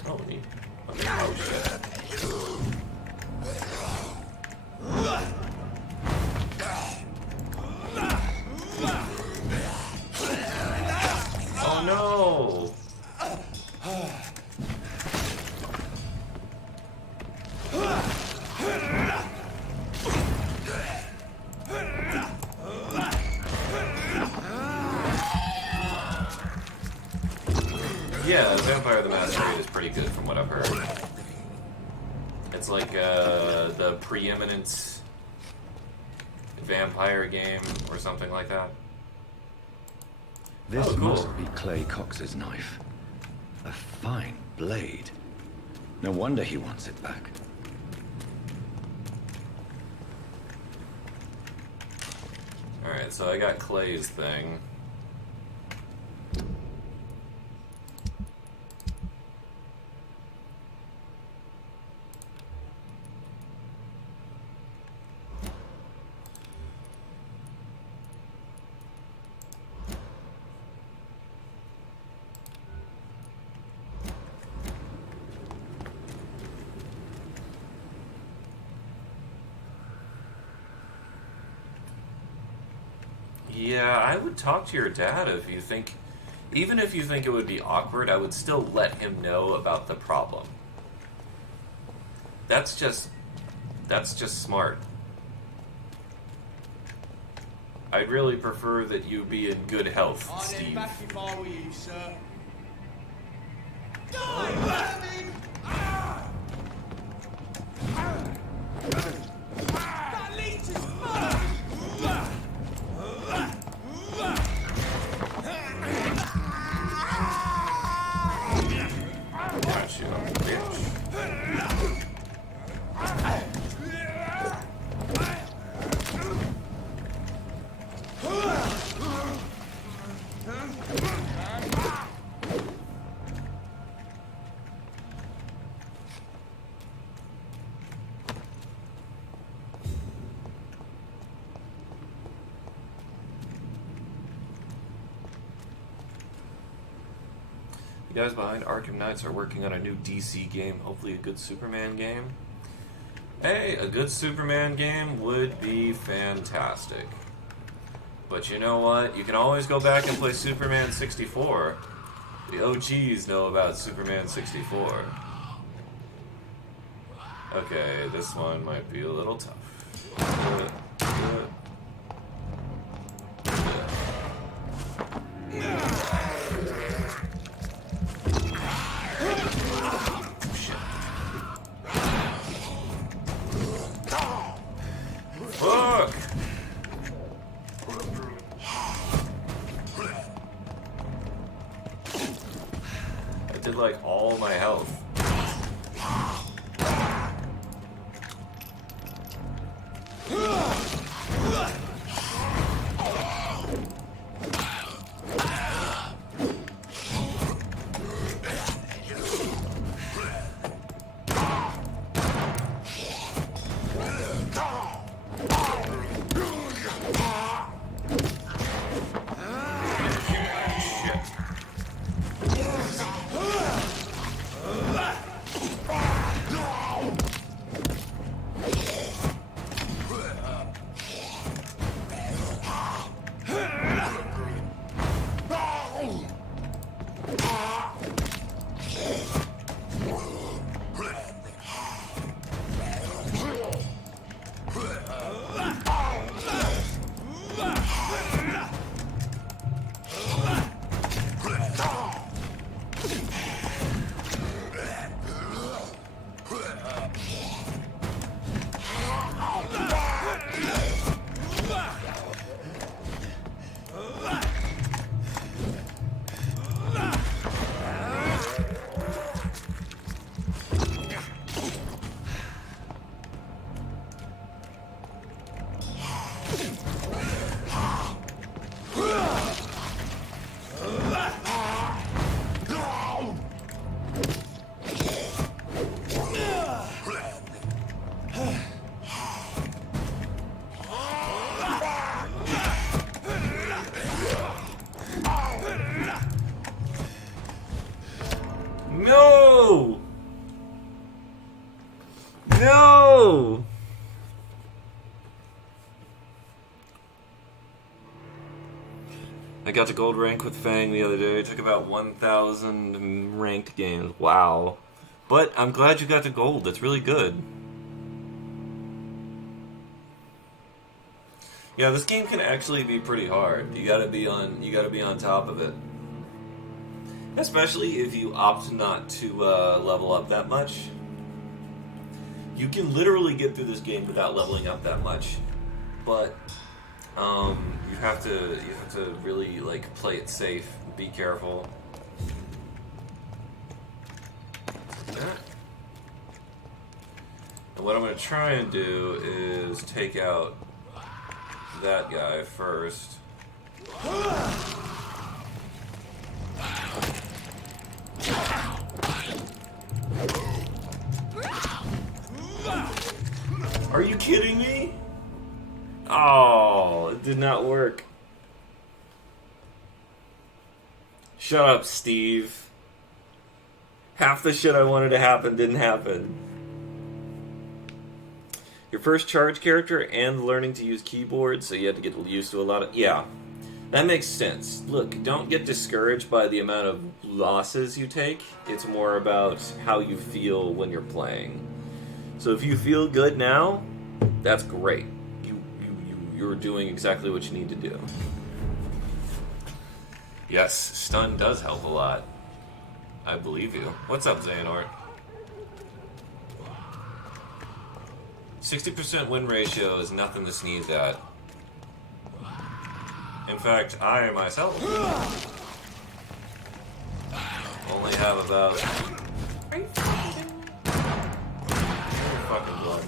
Oh, neat. Oh, shit. Oh, no! Yeah, Vampire the Masquerade is pretty good from what I've heard. It's like the preeminent vampire game or something like that. This Oh, cool. must be Clay Cox's knife. A fine blade. No wonder he wants it back. Alright, so I got Clay's thing. Yeah, I would talk to your dad if you think... Even if you think it would be awkward, I would still let him know about the problem. That's just smart. I'd really prefer that you be in good health, I'd head Steve. back if I were you, sir. That leech is fun! guys behind Arkham Knights are working on a new DC game, hopefully a good Superman game. Hey, a good Superman game would be fantastic. But you know what? You can always go back and play Superman 64. The OGs know about Superman 64. Okay, this one might be a little tough. Fuck! I did like all my health. No! No! I got to gold rank with Fang the other day. It took about 1,000 ranked games. Wow. But I'm glad you got to gold. That's really good. Yeah, this game can actually be pretty hard. You gotta be on top of it. Especially if you opt not to level up that much. You can literally get through this game without leveling up that much. But you have to really like play it safe. Be careful. And what I'm going to try and do is take out that guy first. Are you kidding me? Oh, it did not work. Shut up, Steve. Half the shit I wanted to happen didn't happen. Your first charge character and learning to use keyboards, so you had to get used to a lot of... Yeah, that makes sense. Look, don't get discouraged by the amount of losses you take. It's more about how you feel when you're playing. So if you feel good now, that's great. You're doing exactly what you need to do. Yes, stun does help a lot. I believe you. What's up, Xehanort? 60% win ratio is nothing to sneeze at. In fact, I myself only have about... Are you fucking blood?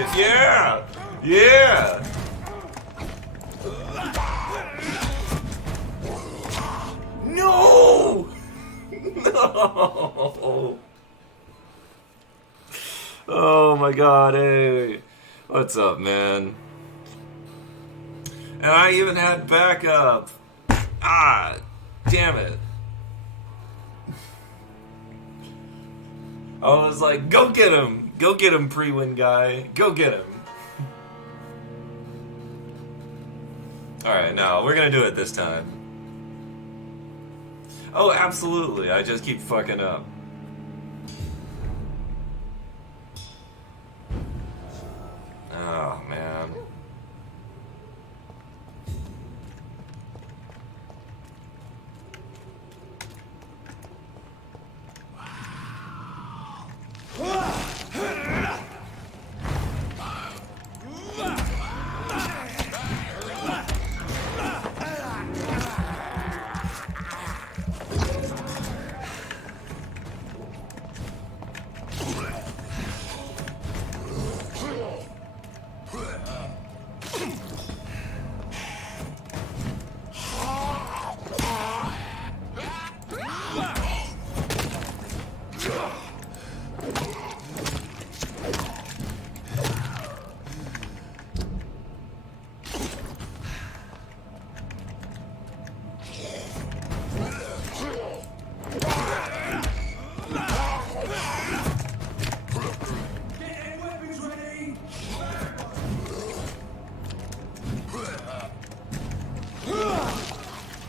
Yeah! Yeah! No! No! Oh my god, hey. What's up, man? And I even had backup. Ah, damn it. I was like, go get him! Go get him, pre-win guy. Go get him. Alright, now, we're gonna do it this time. Oh, absolutely. I just keep fucking up. Oh, man.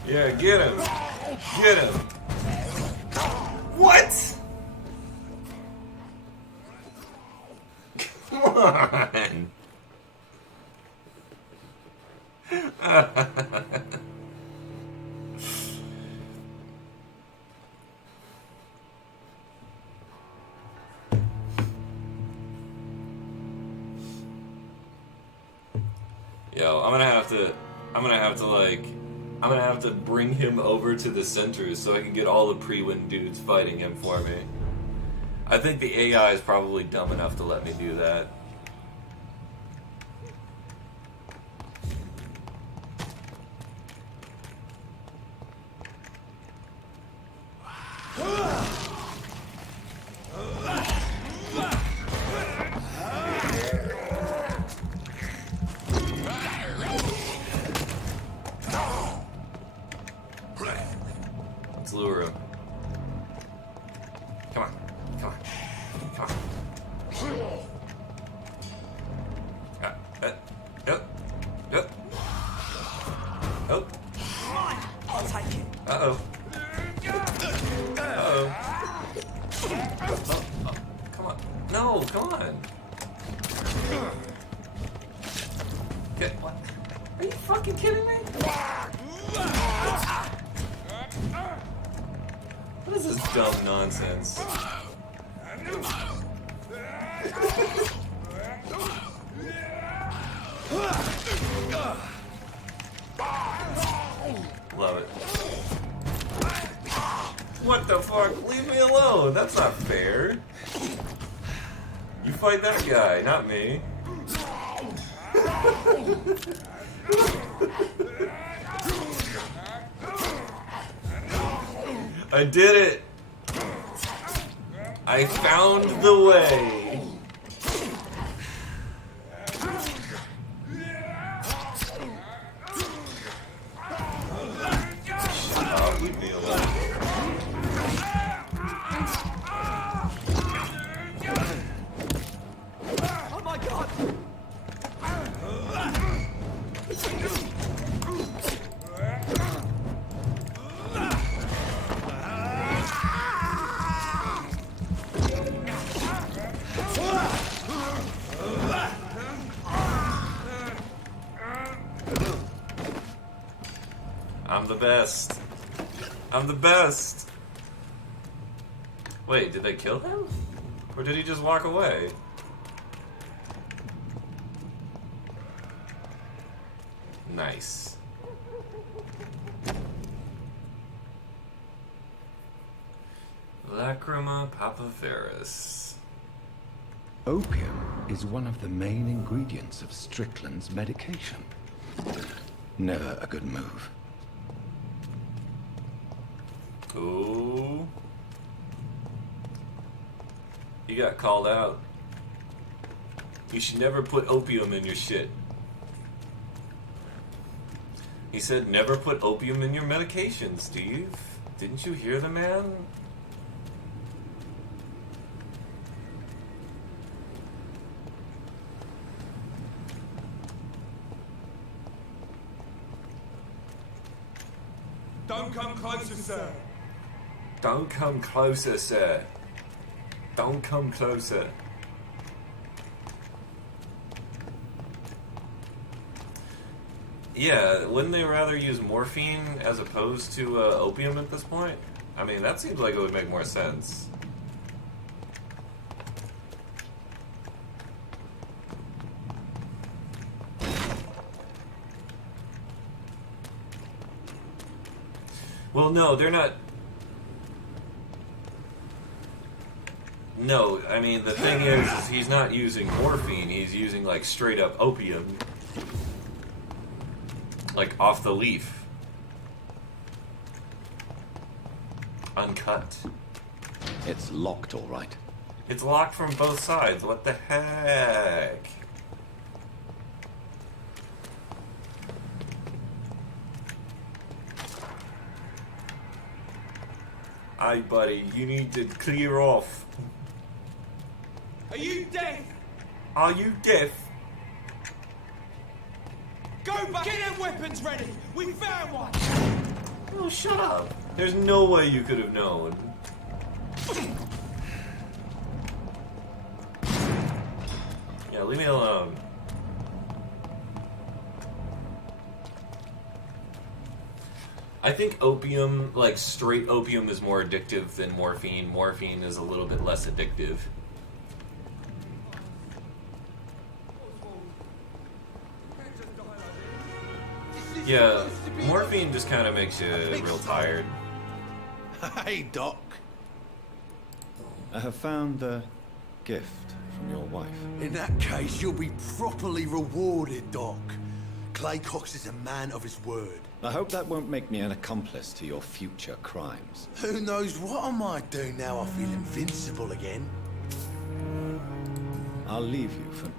Yeah, get him. Get him. What? Come on. Yo, I'm gonna have to bring him over to the center so I can get all the pre-win dudes fighting him for me. I think the AI is probably dumb enough to let me do that. Let's lure him. Come on. Come on. Come on. Yep. Yep. Oh. I'll take it. Uh-oh. Uh-oh. Oh, come on. No, come on. Get what? Are you fucking kidding me? What is this dumb nonsense? Love it. What the fuck? Leave me alone. That's not fair. You fight that guy, not me. I did it! I found the way! Shut up, leave me alone. Oh my god! I'm the best. I'm the best. Wait, did they kill him? Or did he just walk away? Nice. Lacrima papaveris. Opium is one of the main ingredients of Strickland's medication. Never a good move. Ooh. You got called out. You should never put opium in your shit. He said never put opium in your medication, Steve. Didn't you hear the man? Don't come closer, sir. Don't come closer, sir. Don't come closer. Yeah, wouldn't they rather use morphine as opposed to opium at this point? I mean, that seems like it would make more sense. Well, no, they're not... No, I mean, the thing is he's not using morphine, he's using, like, straight-up opium. Like, off the leaf. Uncut. It's locked, all right. It's locked from both sides, what the heck? Aye, buddy, you need to clear off. Are you deaf? Are you deaf? Go back! Get them weapons ready! We found one! Oh, shut up. There's no way you could have known. Yeah, leave me alone. I think opium, like straight opium, is more addictive than morphine. Morphine is a little bit less addictive. Yeah, morphine just kind of makes you real tired. Hey, Doc. I have found the gift from your wife. In that case, you'll be properly rewarded, Doc. Clay Cox is a man of his word. I hope that won't make me an accomplice to your future crimes. Who knows what I might do now I feel invincible again? I'll leave you for...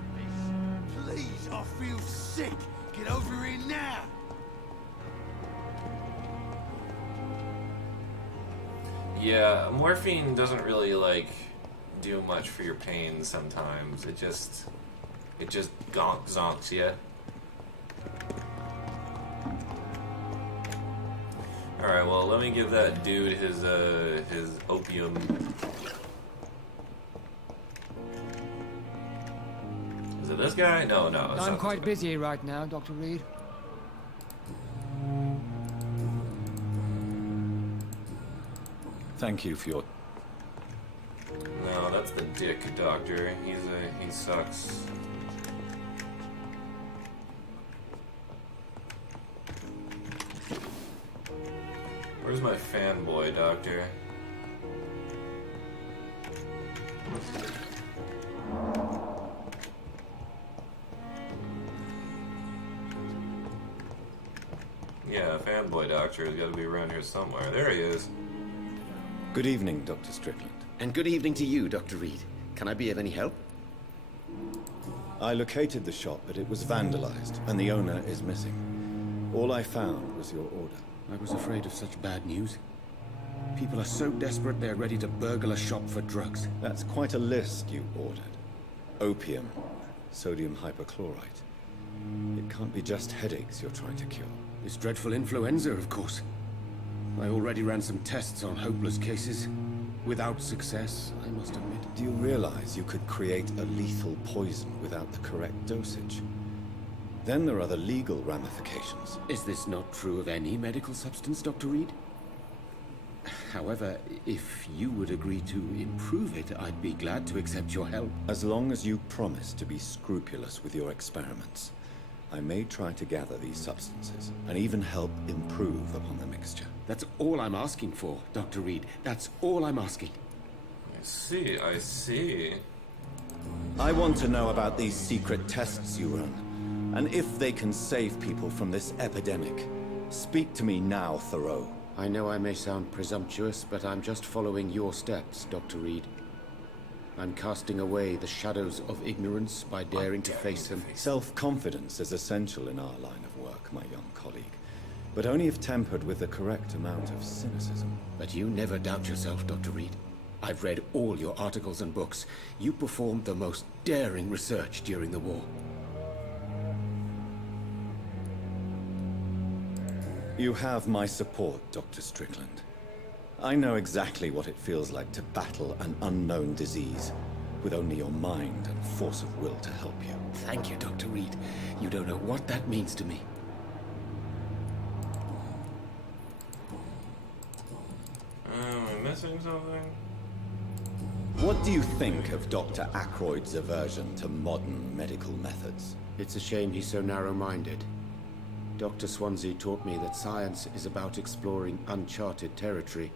Please, I feel sick. Get over here now. Yeah, morphine doesn't really, like, do much for your pain sometimes. It just zonks you. Alright, well, let me give that dude his opium. Is it this guy? No, it's I'm not quite this busy right now, Dr. Reed. Thank you for your... No, that's the dick doctor. He sucks. Where's my fanboy doctor? Yeah, fanboy doctor has got to be around here somewhere. There he is. Good evening, Dr. Strickland. And good evening to you, Dr. Reed. Can I be of any help? I located the shop, but it was vandalized, and the owner is missing. All I found was your order. I was afraid of such bad news. People are so desperate they're ready to burgle a shop for drugs. That's quite a list you ordered. Opium, sodium hypochlorite. It can't be just headaches you're trying to cure. This dreadful influenza, of course. I already ran some tests on hopeless cases. Without success, I must admit. Do you realize you could create a lethal poison without the correct dosage? Then there are the legal ramifications. Is this not true of any medical substance, Dr. Reed? However, if you would agree to improve it, I'd be glad to accept your help. As long as you promise to be scrupulous with your experiments, I may try to gather these substances, and even help improve upon the mixture. That's all I'm asking for, Dr. Reed. That's all I'm asking. I see. I want to know about these secret tests you run, and if they can save people from this epidemic. Speak to me now, Thoreau. I know I may sound presumptuous, but I'm just following your steps, Dr. Reed. I'm casting away the shadows of ignorance by daring to face them. Self-confidence is essential in our line of work, my young colleague. But only if tempered with the correct amount of cynicism. But you never doubt yourself, Dr. Reed. I've read all your articles and books. You performed the most daring research during the war. You have my support, Dr. Strickland. I know exactly what it feels like to battle an unknown disease, with only your mind and force of will to help you. Thank you, Dr. Reed. You don't know what that means to me. Am I missing something? What do you think of Dr. Ackroyd's aversion to modern medical methods? It's a shame he's so narrow-minded. Dr. Swansea taught me that science is about exploring uncharted territory.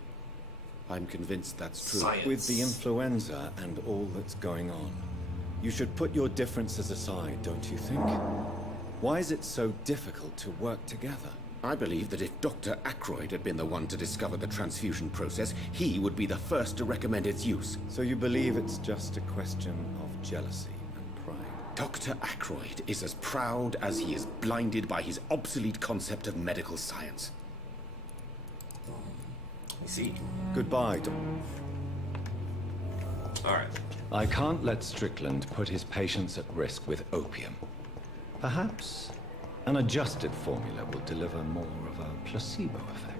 I'm convinced that's true. Science. With the influenza and all that's going on, you should put your differences aside, don't you think? Why is it so difficult to work together? I believe that if Dr. Ackroyd had been the one to discover the transfusion process, he would be the first to recommend its use. So you believe it's just a question of jealousy and pride? Dr. Ackroyd is as proud as he is blinded by his obsolete concept of medical science. I see. Goodbye, Alright. I can't let Strickland put his patients at risk with opium. Perhaps an adjusted formula will deliver more of a placebo effect.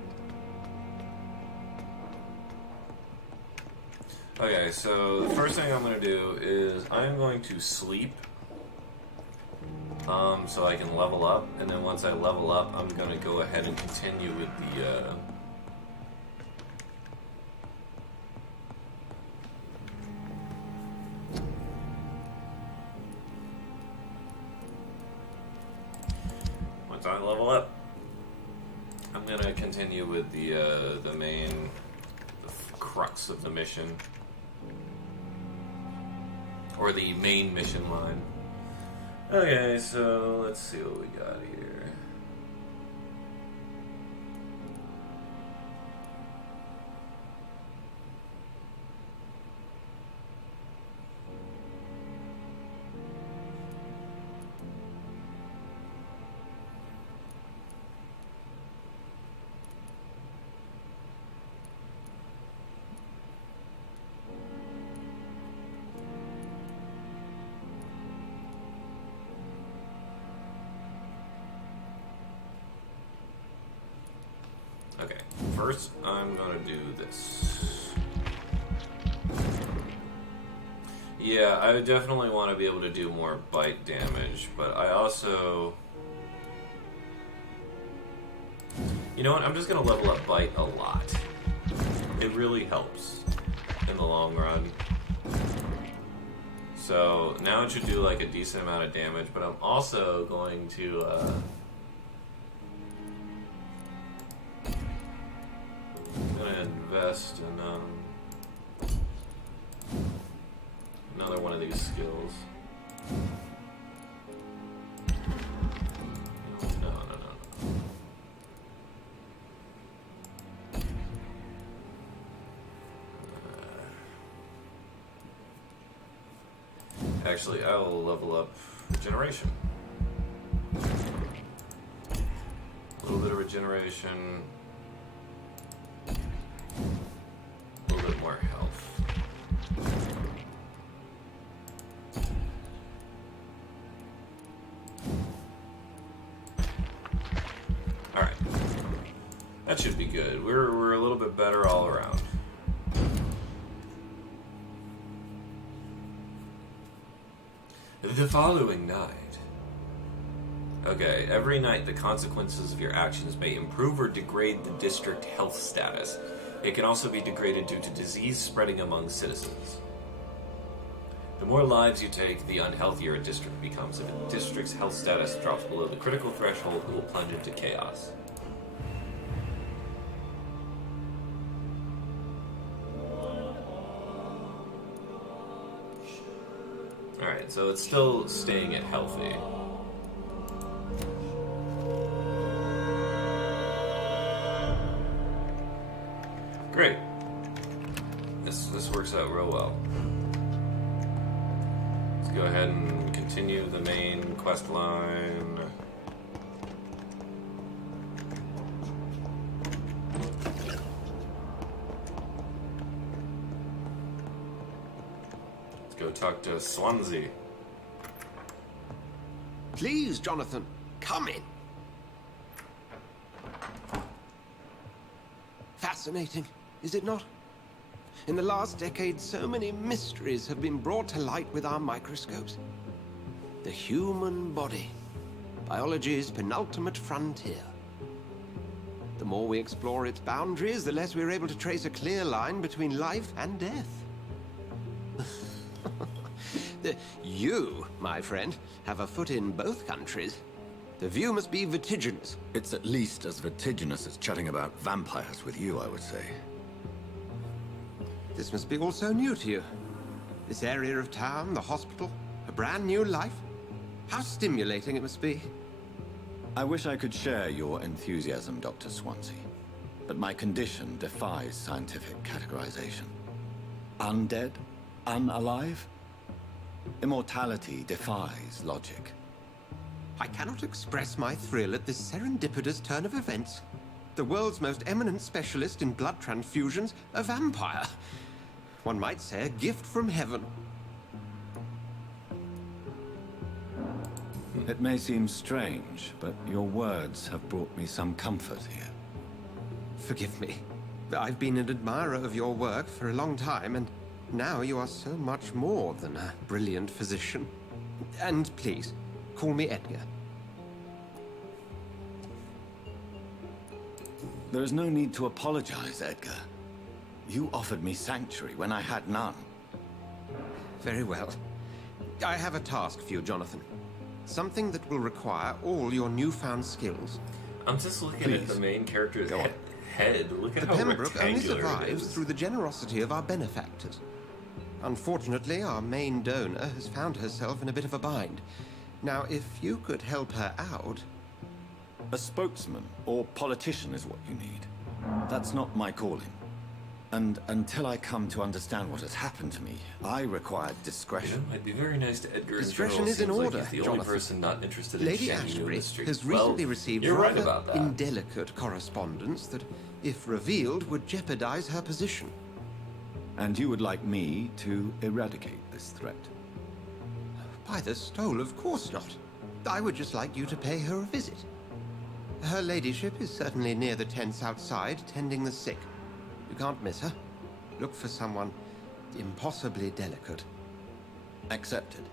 Okay, so the first thing I'm going to do is I'm going to sleep so I can level up, and then once I level up, I'm going to go ahead and continue with the once I level up, I'm going to continue with the main crux of the mission, or the main mission line. Okay, so let's see what we got here. Okay, first I'm gonna do this. Yeah, I definitely want to be able to do more bite damage, but I also... You know what, I'm just gonna level up bite a lot. It really helps in the long run. So now it should do like a decent amount of damage, but I'm also going to invest in another one of these skills. No. Actually, I will level up regeneration. A little bit of regeneration. A little bit more health. Alright. That should be good. We're a little bit better all around. The following night. Okay, every night the consequences of your actions may improve or degrade the district health status. It can also be degraded due to disease spreading among citizens. The more lives you take, the unhealthier a district becomes. If a district's health status drops below the critical threshold, it will plunge into chaos. Alright. Alright, so it's still staying at healthy. Great. This works out real well. Let's go ahead and continue the main quest line. Let's go talk to Swansea. Please, Jonathan, come in. Fascinating, is it not? In the last decade, so many mysteries have been brought to light with our microscopes. The human body, biology's penultimate frontier. The more we explore its boundaries, the less we're able to trace a clear line between life and death. You, my friend, have a foot in both countries. The view must be vertiginous. It's at least as vertiginous as chatting about vampires with you, I would say. This must be all so new to you. This area of town, the hospital, a brand new life. How stimulating it must be. I wish I could share your enthusiasm, Dr. Swansea, but my condition defies scientific categorization. Undead? Unalive? Immortality defies logic. I cannot express my thrill at this serendipitous turn of events. The world's most eminent specialist in blood transfusions, a vampire. One might say a gift from heaven. It may seem strange, but your words have brought me some comfort here. Forgive me. I've been an admirer of your work for a long time, and now you are so much more than a brilliant physician. And please, call me Edgar. There is no need to apologize, Edgar. You offered me sanctuary when I had none. Very well. I have a task for you, Jonathan. Something that will require all your newfound skills. I'm just looking at the main character's head. Look at The how Pembroke only rectangular it survives is. through the generosity of our benefactors. Unfortunately, our main donor has found herself in a bit of a bind. Now, if you could help her out... A spokesman or politician is what you need. That's not my calling. And until I come to understand what has happened to me, I require discretion. It might be very nice to Edgar. Discretion is in Seems like order, he's the only Jonathan. person not interested in Lady shaming you in Ashbury the street. has recently received you're right rather about that. indelicate correspondence that, if revealed, would jeopardize her position. And you would like me to eradicate this threat? By the stole, of course not. I would just like you to pay her a visit. Her ladyship is certainly near the tents outside, tending the sick. You can't miss her. Look for someone impossibly delicate. Accepted.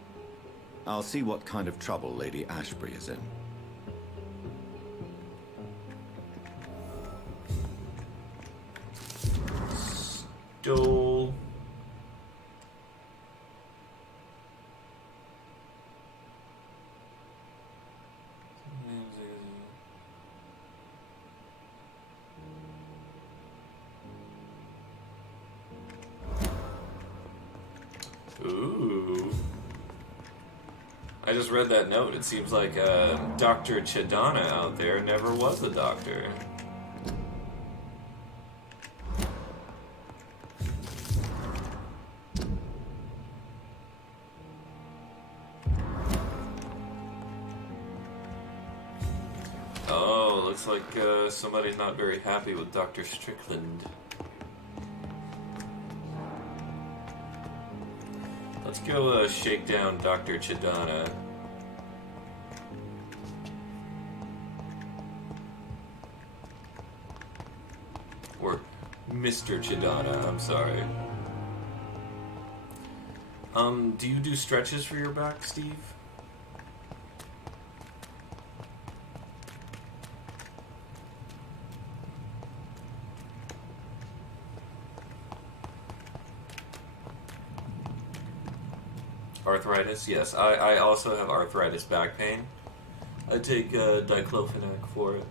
I'll see what kind of trouble Lady Ashbury is in. Stole. Ooh. I just read that note. It seems like Dr. Chidana out there never was a doctor. Oh, looks like somebody's not very happy with Dr. Strickland. Let's go shake down Dr. Chidana. Or Mr. Chidana, I'm sorry. Do you do stretches for your back, Steve? Arthritis? Yes. I also have arthritis back pain. I take diclofenac for it.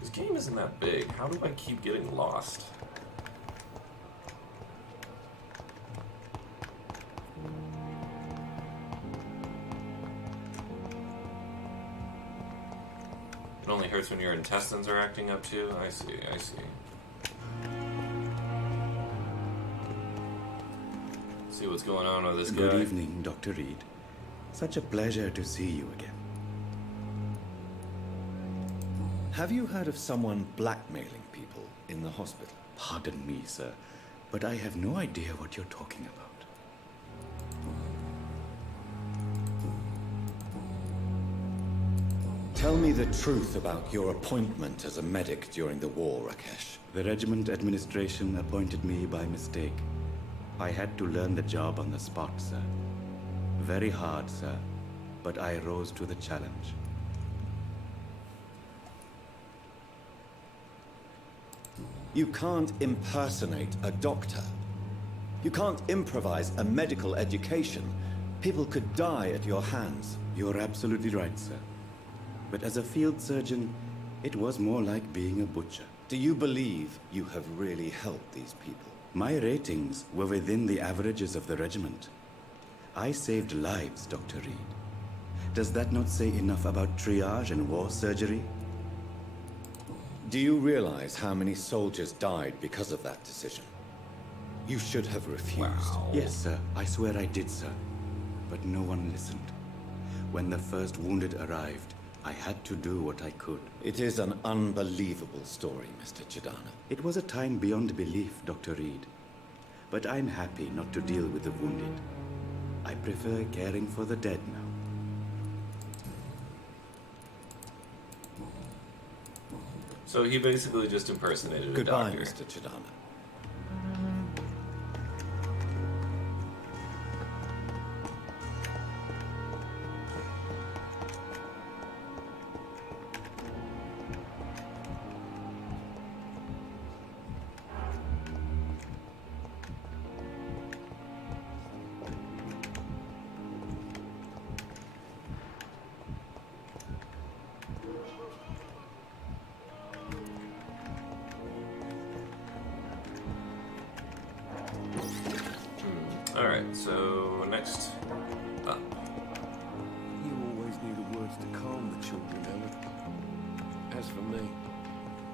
This game isn't that big. How do I keep getting lost? It only hurts when your intestines are acting up too. I see, I see. See what's going on with this guy. Good evening, Dr. Reed. Such a pleasure to see you again. Have you heard of someone blackmailing people in the hospital? Pardon me, sir, but I have no idea what you're talking about. Tell me the truth about your appointment as a medic during the war, Rakesh. The regiment administration appointed me by mistake. I had to learn the job on the spot, sir. Very hard, sir, but I rose to the challenge. You can't impersonate a doctor. You can't improvise a medical education. People could die at your hands. You're absolutely right, sir. But as a field surgeon, it was more like being a butcher. Do you believe you have really helped these people? My ratings were within the averages of the regiment. I saved lives, Dr. Reed. Does that not say enough about triage and war surgery? Do you realize how many soldiers died because of that decision? You should have refused. Wow. Yes, sir. I swear I did, sir. But no one listened. When the first wounded arrived, I had to do what I could. It is an unbelievable story, Mr. Chidana. It was a time beyond belief, Dr. Reed. But I'm happy not to deal with the wounded. I prefer caring for the dead now. So he basically just impersonated a Goodbye, doctor. Mr. Chidana. Alright, so next up. You always knew the words to calm the children, Ellen. As for me,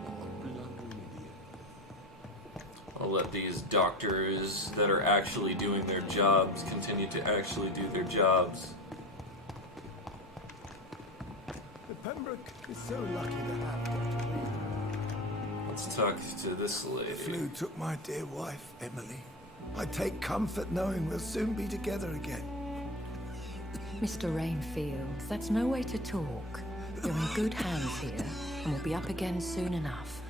what a blundering idiot. I'll let these doctors that are actually doing their jobs continue to actually do their jobs. The Pembroke is so lucky to have Dr. Reed. Let's talk to this lady. The flu took my dear wife, Emily. I take comfort knowing we'll soon be together again. Mr. Rainfield, that's no way to talk. You're in good hands here, and we'll be up again soon enough.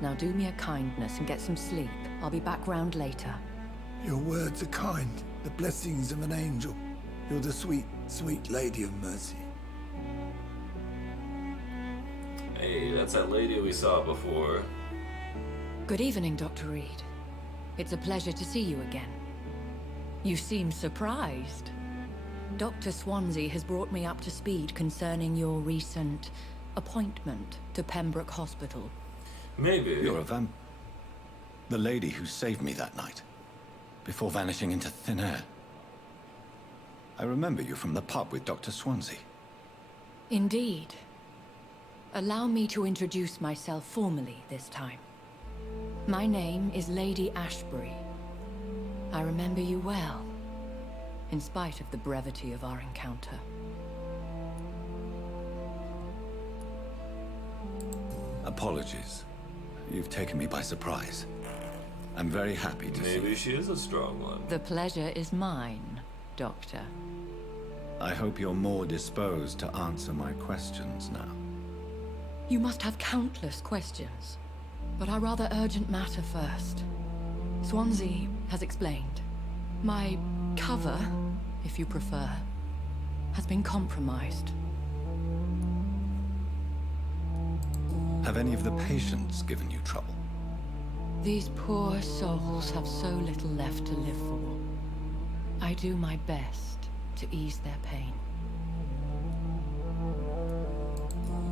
Now do me a kindness and get some sleep. I'll be back round later. Your words are kind, the blessings of an angel. You're the sweet, sweet lady of mercy. Hey, that's that lady we saw before. Good evening, Dr. Reed. It's a pleasure to see you again. You seem surprised. Dr. Swansea has brought me up to speed concerning your recent appointment to Pembroke Hospital. Maybe. You're a the lady who saved me that night, before vanishing into thin air. I remember you from the pub with Dr. Swansea. Indeed. Allow me to introduce myself formally this time. My name is Lady Ashbury. I remember you well, in spite of the brevity of our encounter. Apologies. You've taken me by surprise. I'm very happy to see you. Maybe she is a strong one. The pleasure is mine, Doctor. I hope you're more disposed to answer my questions now. You must have countless questions, but our rather urgent matter first. Swansea has explained. My cover, if you prefer, has been compromised. Have any of the patients given you trouble? These poor souls have so little left to live for. I do my best to ease their pain.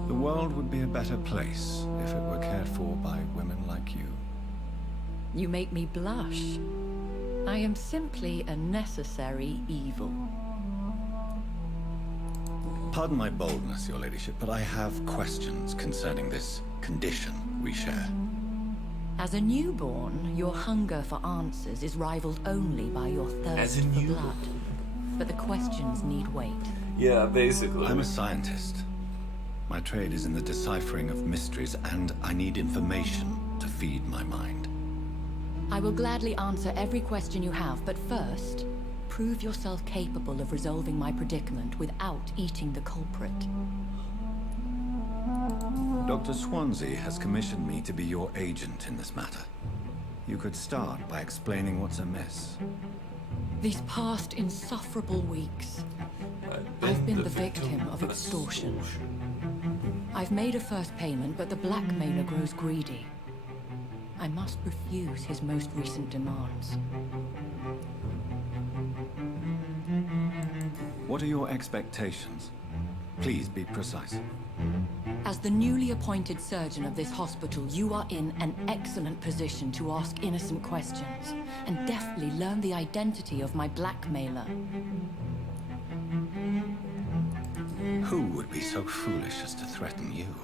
The world would be a better place if it were cared for by women like you. You make me blush. I am simply a necessary evil. Pardon my boldness, Your Ladyship, but I have questions concerning this condition we share. As a newborn, your hunger for answers is rivaled only by your thirst for blood. But the questions need wait. Yeah, basically. I'm a scientist. My trade is in the deciphering of mysteries, and I need information to feed my mind. I will gladly answer every question you have, but first, prove yourself capable of resolving my predicament without eating the culprit. Dr. Swansea has commissioned me to be your agent in this matter. You could start by explaining what's amiss. These past insufferable weeks, I've been the victim of extortion. I've made a first payment, but the blackmailer grows greedy. I must refuse his most recent demands. What are your expectations? Please be precise. As the newly appointed surgeon of this hospital, you are in an excellent position to ask innocent questions and deftly learn the identity of my blackmailer. Who would be so foolish as to threaten you?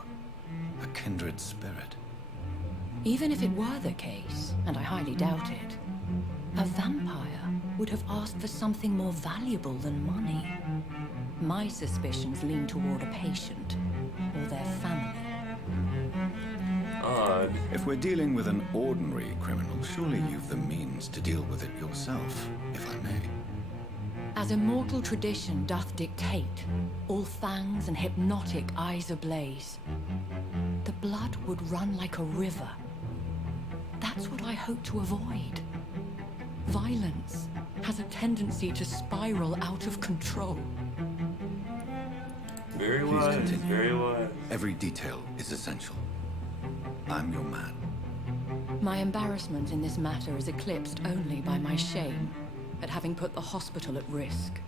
A kindred spirit. Even if it were the case, and I highly doubt it, a vampire would have asked for something more valuable than money. My suspicions lean toward a patient or their family. Odd. If we're dealing with an ordinary criminal, surely you've the means to deal with it yourself, if I may. As immortal tradition doth dictate, all fangs and hypnotic eyes ablaze, the blood would run like a river. That's what I hope to avoid. Violence has a tendency to spiral out of control. Very Please wise, continue. very wise. Every detail is essential. I'm your man. My embarrassment in this matter is eclipsed only by my shame at having put the hospital at risk.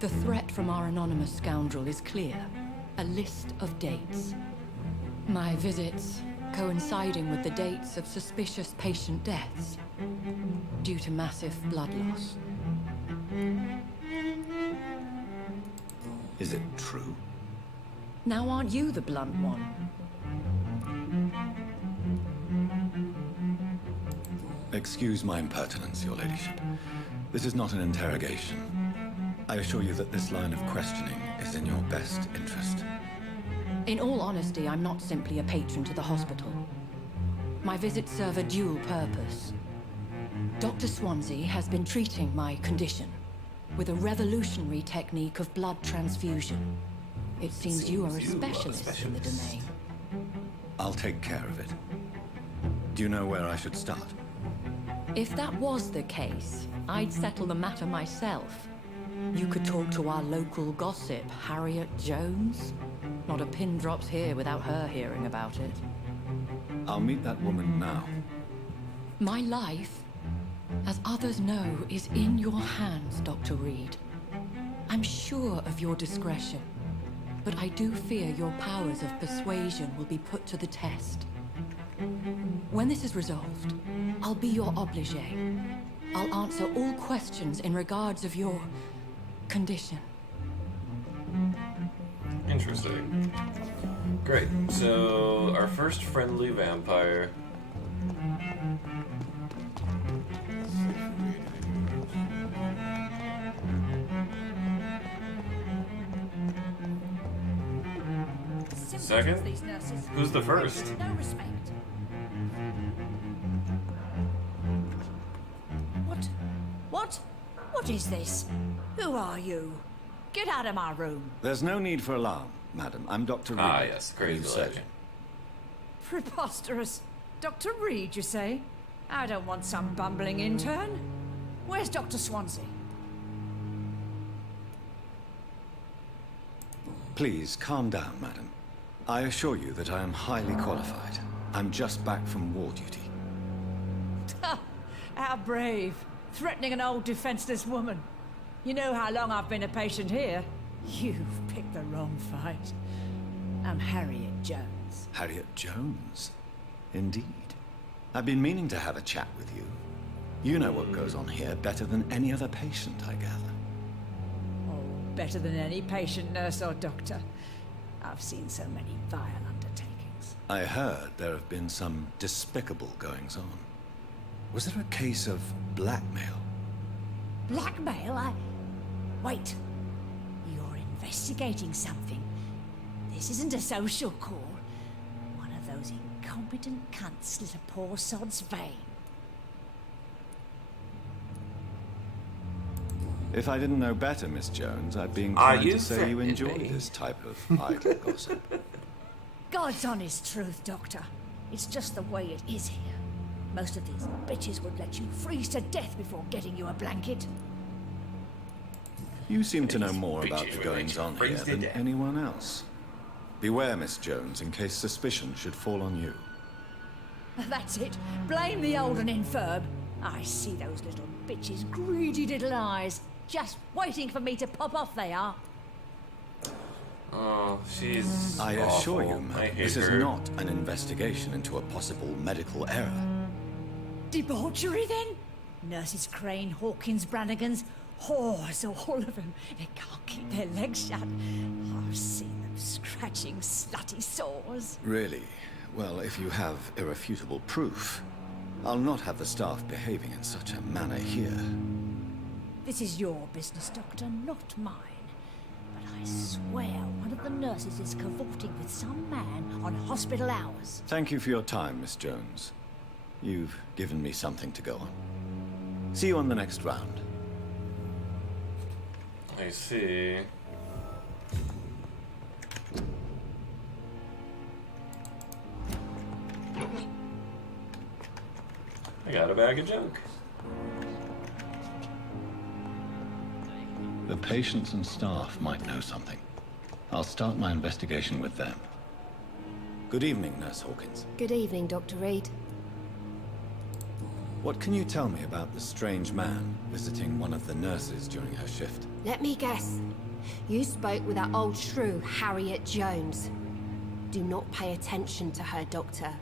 The threat from our anonymous scoundrel is clear. A list of dates. My visits coinciding with the dates of suspicious patient deaths due to massive blood loss. Is it true? Now aren't you the blunt one? Excuse my impertinence, Your Ladyship. This is not an interrogation. I assure you that this line of questioning is in your best interest. In all honesty, I'm not simply a patron to the hospital. My visits serve a dual purpose. Dr. Swansea has been treating my condition with a revolutionary technique of blood transfusion. It seems you are a specialist in the domain. I'll take care of it. Do you know where I should start? If that was the case, I'd settle the matter myself. You could talk to our local gossip, Harriet Jones. Not a pin drops here without her hearing about it. I'll meet that woman now. My life, as others know, is in your hands, Dr. Reed. I'm sure of your discretion, but I do fear your powers of persuasion will be put to the test. When this is resolved, I'll be your obligé. I'll answer all questions in regards of your condition. Interesting. Great. So, our first friendly vampire. Second? Who's the first? No respect. What is this? Who are you? Get out of my room. There's no need for alarm, madam. I'm Dr. Reed. Ah, yes, crazy new lady. surgeon. Preposterous. Dr. Reed, you say? I don't want some bumbling intern. Where's Dr. Swansea? Please, calm down, madam. I assure you that I am highly qualified. I'm just back from war duty. How brave. Threatening an old defenseless woman. You know how long I've been a patient here? You've picked the wrong fight. I'm Harriet Jones. Harriet Jones? Indeed. I've been meaning to have a chat with you. You know what goes on here better than any other patient, I gather. Oh, better than any patient, nurse, or doctor. I've seen so many vile undertakings. I heard there have been some despicable goings-on. Was there a case of blackmail? Blackmail? Wait. You're investigating something. This isn't a social call. One of those incompetent cunts slit a poor sod's vein. If I didn't know better, Miss Jones, I'd be inclined to say you enjoy me? this type of idle gossip. God's honest truth, Doctor. It's just the way it is here. Most of these bitches would let you freeze to death before getting you a blanket. You seem to know more about the goings-on here than anyone else. Beware, Miss Jones, in case suspicion should fall on you. That's it. Blame the old and infirm. I see those little bitches' greedy little eyes. Just waiting for me to pop off, they are. Oh, she's I awful. assure you, I madam, hate this is her. not an investigation into a possible medical error. Debauchery, then? Nurses Crane, Hawkins, Brannigans, whores, all of them. They can't keep their legs shut. I've seen them scratching slutty sores. Really? Well, if you have irrefutable proof, I'll not have the staff behaving in such a manner here. This is your business, Doctor, not mine. But I swear one of the nurses is cavorting with some man on hospital hours. Thank you for your time, Miss Jones. You've given me something to go on. See you on the next round. I see. I got a bag of junk. The patients and staff might know something. I'll start my investigation with them. Good evening, Nurse Hawkins. Good evening, Dr. Reed. What can you tell me about the strange man visiting one of the nurses during her shift? Let me guess. You spoke with that old shrew, Harriet Jones. Do not pay attention to her, Doctor.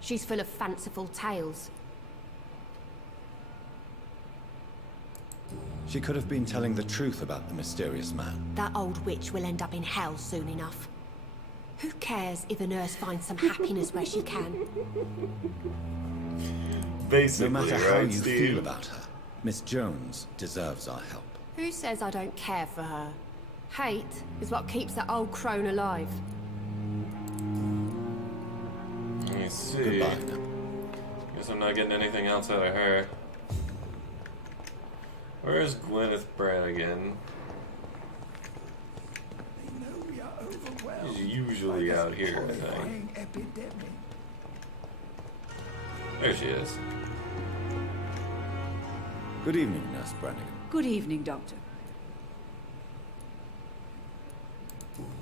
She's full of fanciful tales. She could have been telling the truth about the mysterious man. That old witch will end up in hell soon enough. Who cares if a nurse finds some happiness where she can? Basically, no matter how right, you Steve? feel about her, Miss Jones deserves our help. Who says I don't care for her? Hate is what keeps that old crone alive. Let me see. Goodbye. Guess I'm not getting anything else out of her. Where's Gwyneth Brannigan? She's usually out here, I think. There she is. Good evening, Nurse Brannigan. Good evening, Doctor.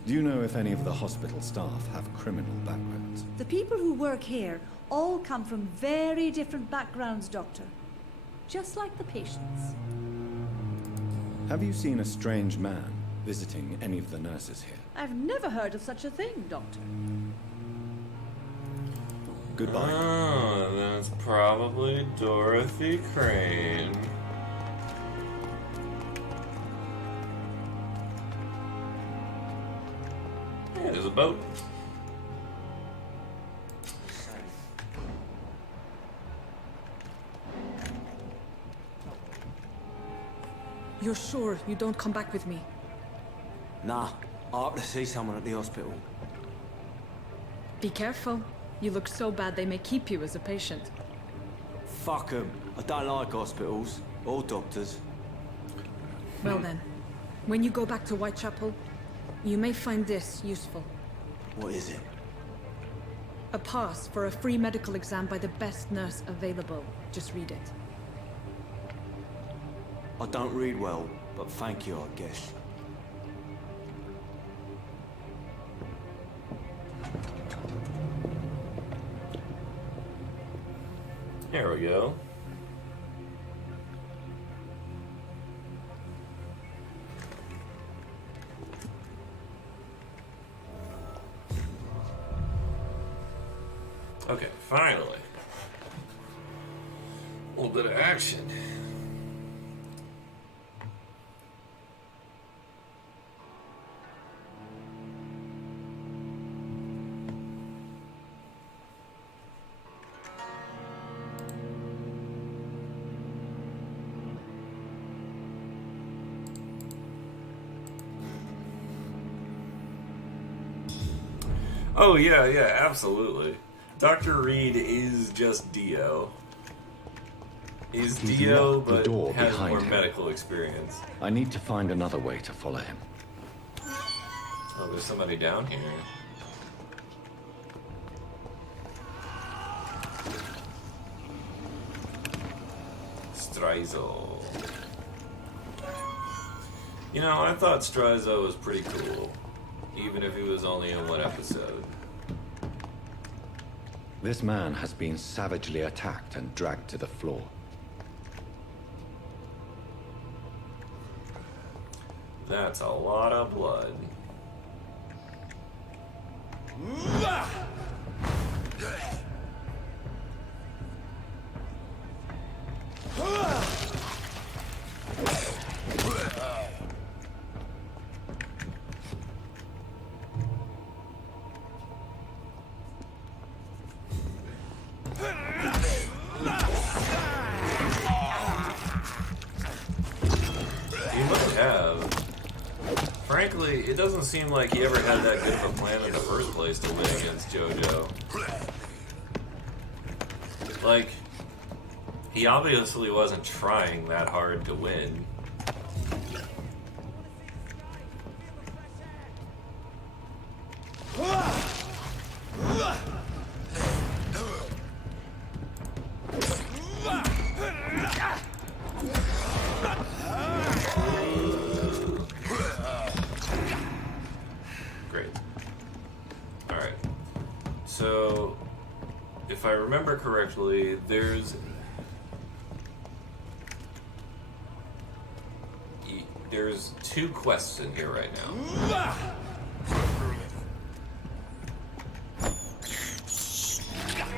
Do you know if any of the hospital staff have criminal backgrounds? The people who work here all come from very different backgrounds, Doctor. Just like the patients. Have you seen a strange man visiting any of the nurses here? I've never heard of such a thing, Doctor. Goodbye. Oh, then it's probably Dorothy Crane. Yeah, there's a boat. You're sure you don't come back with me? Nah, I have to see someone at the hospital. Be careful. You look so bad they may keep you as a patient. Fuck 'em. I don't like hospitals or doctors. Well then, when you go back to Whitechapel, you may find this useful. What is it? A pass for a free medical exam by the best nurse available. Just read it. I don't read well, but thank you, I guess. There we go. Okay, finally. A little bit of action. Oh, yeah, absolutely. Dr. Reed is just Dio. He's He's Dio, locked the but door has behind more him. medical experience. I need to find another way to follow him. Oh, there's somebody down here. Strizo. You know, I thought Strizo was pretty cool, even if he was only in one episode. This man has been savagely attacked and dragged to the floor. That's a lot of blood. He must have. Frankly, it doesn't seem like he ever had that good of a plan in the first place to win against JoJo. Like, he obviously wasn't trying that hard to win. Great. Alright. So, if I remember correctly, there's two quests in here right now.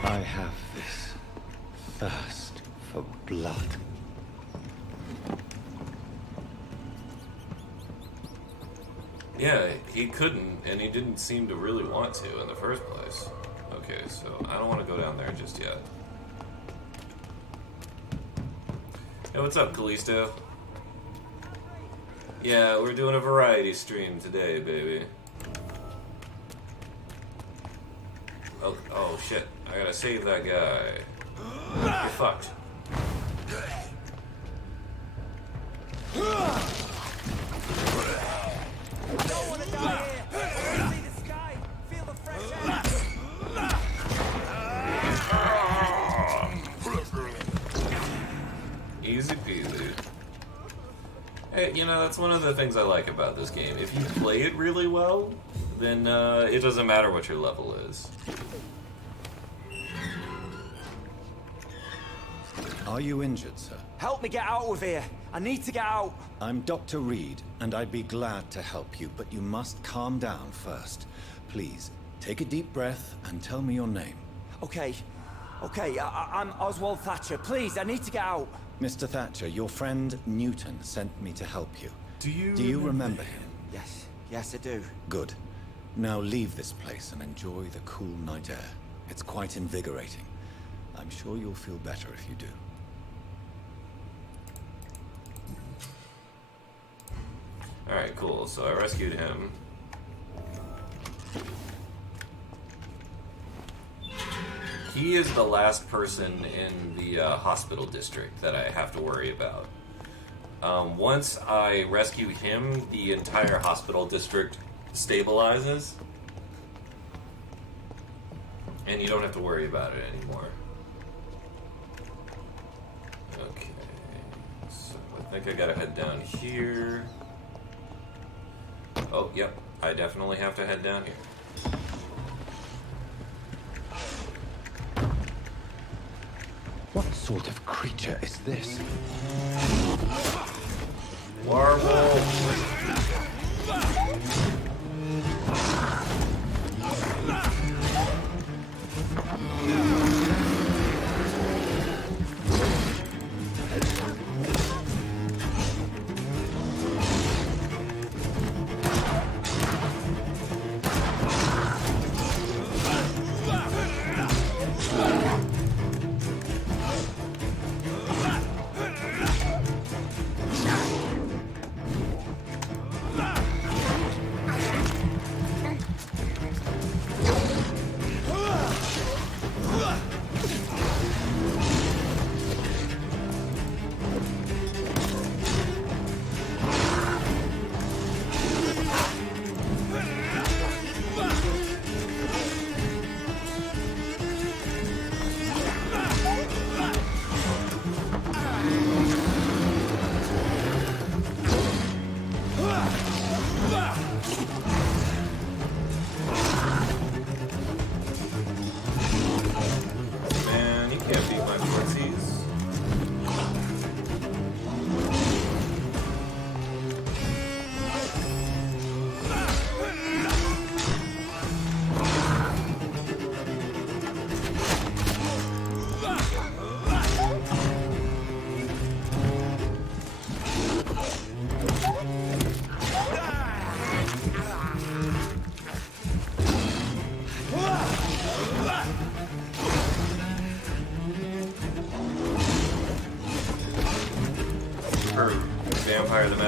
I have this thirst for blood. Yeah, he couldn't, and he didn't seem to really want to in the first place. Okay, so I don't want to go down there just yet. Hey, what's up, Callisto? Yeah, we're doing a variety stream today, baby. Oh shit, I gotta save that guy. You're fucked. Easy peasy. Hey, you know, that's one of the things I like about this game. If you play it really well, then it doesn't matter what your level is. Are you injured, sir? Help me get out of here. I need to get out. I'm Dr. Reed, and I'd be glad to help you, but you must calm down first. Please, take a deep breath and tell me your name. Okay. I'm Oswald Thatcher. Please, I need to get out. Mr. Thatcher, your friend Newton sent me to help you. Do you remember him? Yes, I do. Good. Now leave this place and enjoy the cool night air. It's quite invigorating. I'm sure you'll feel better if you do. Alright, cool. So I rescued him. He is the last person in the hospital district that I have to worry about. Once I rescue him, the entire hospital district stabilizes. And you don't have to worry about it anymore. Okay. So I think I gotta head down here. Oh, yep. I definitely have to head down here. What sort of creature is this? Werewolf!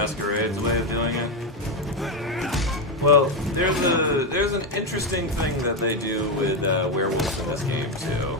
Masquerade's way of doing it? Well, there's an interesting thing that they do with werewolves in this game too.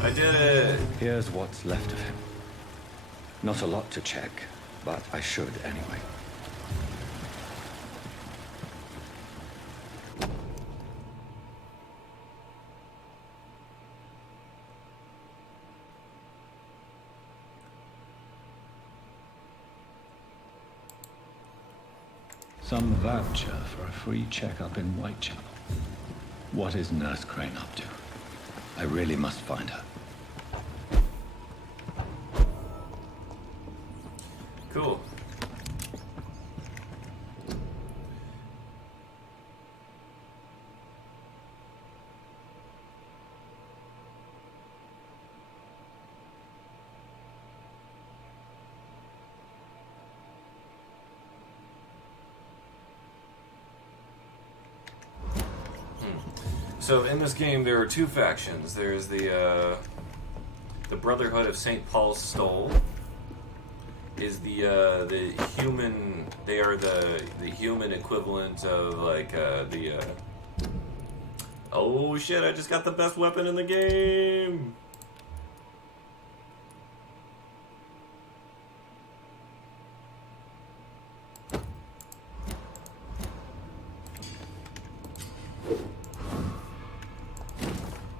I did it! Here's what's left of him. Not a lot to check, but I should anyway. Some voucher for a free checkup in Whitechapel. What is Nurse Crane up to? I really must find her. Cool. So in this game, there are two factions. There's the Brotherhood of St. Paul's Stole. Is the human? They are the human equivalent of like the. Oh shit! I just got the best weapon in the game.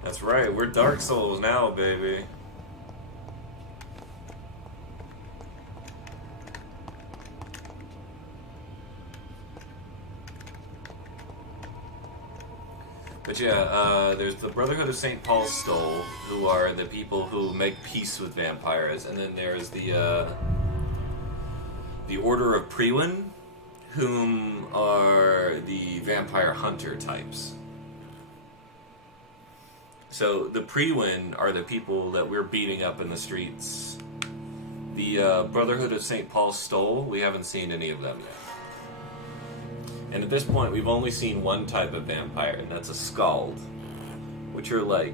That's right, we're Dark Souls now, baby. But yeah, there's the Brotherhood of St. Paul's Stole, who are the people who make peace with vampires, and then there's the Order of Priwen, whom are the vampire hunter types. So the Priwen are the people that we're beating up in the streets. The Brotherhood of St. Paul's Stole, we haven't seen any of them yet. And at this point, we've only seen one type of vampire, and that's a Scald, which are like...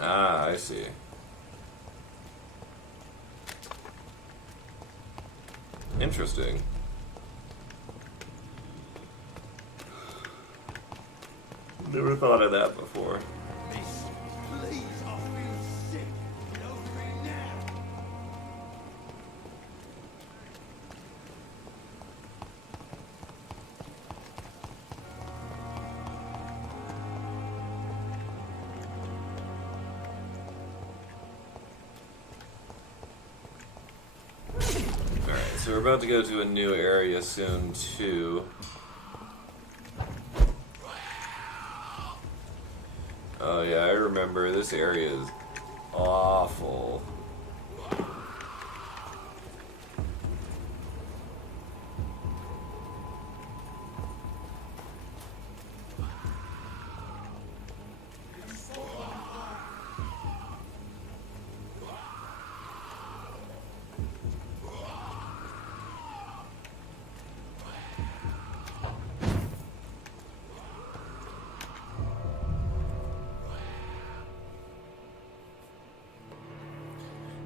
Ah, I see. Interesting. Never thought of that before. Please, I feel sick. Get over it now. So we're about to go to a new area soon, too. Oh yeah, I remember. This area is awful.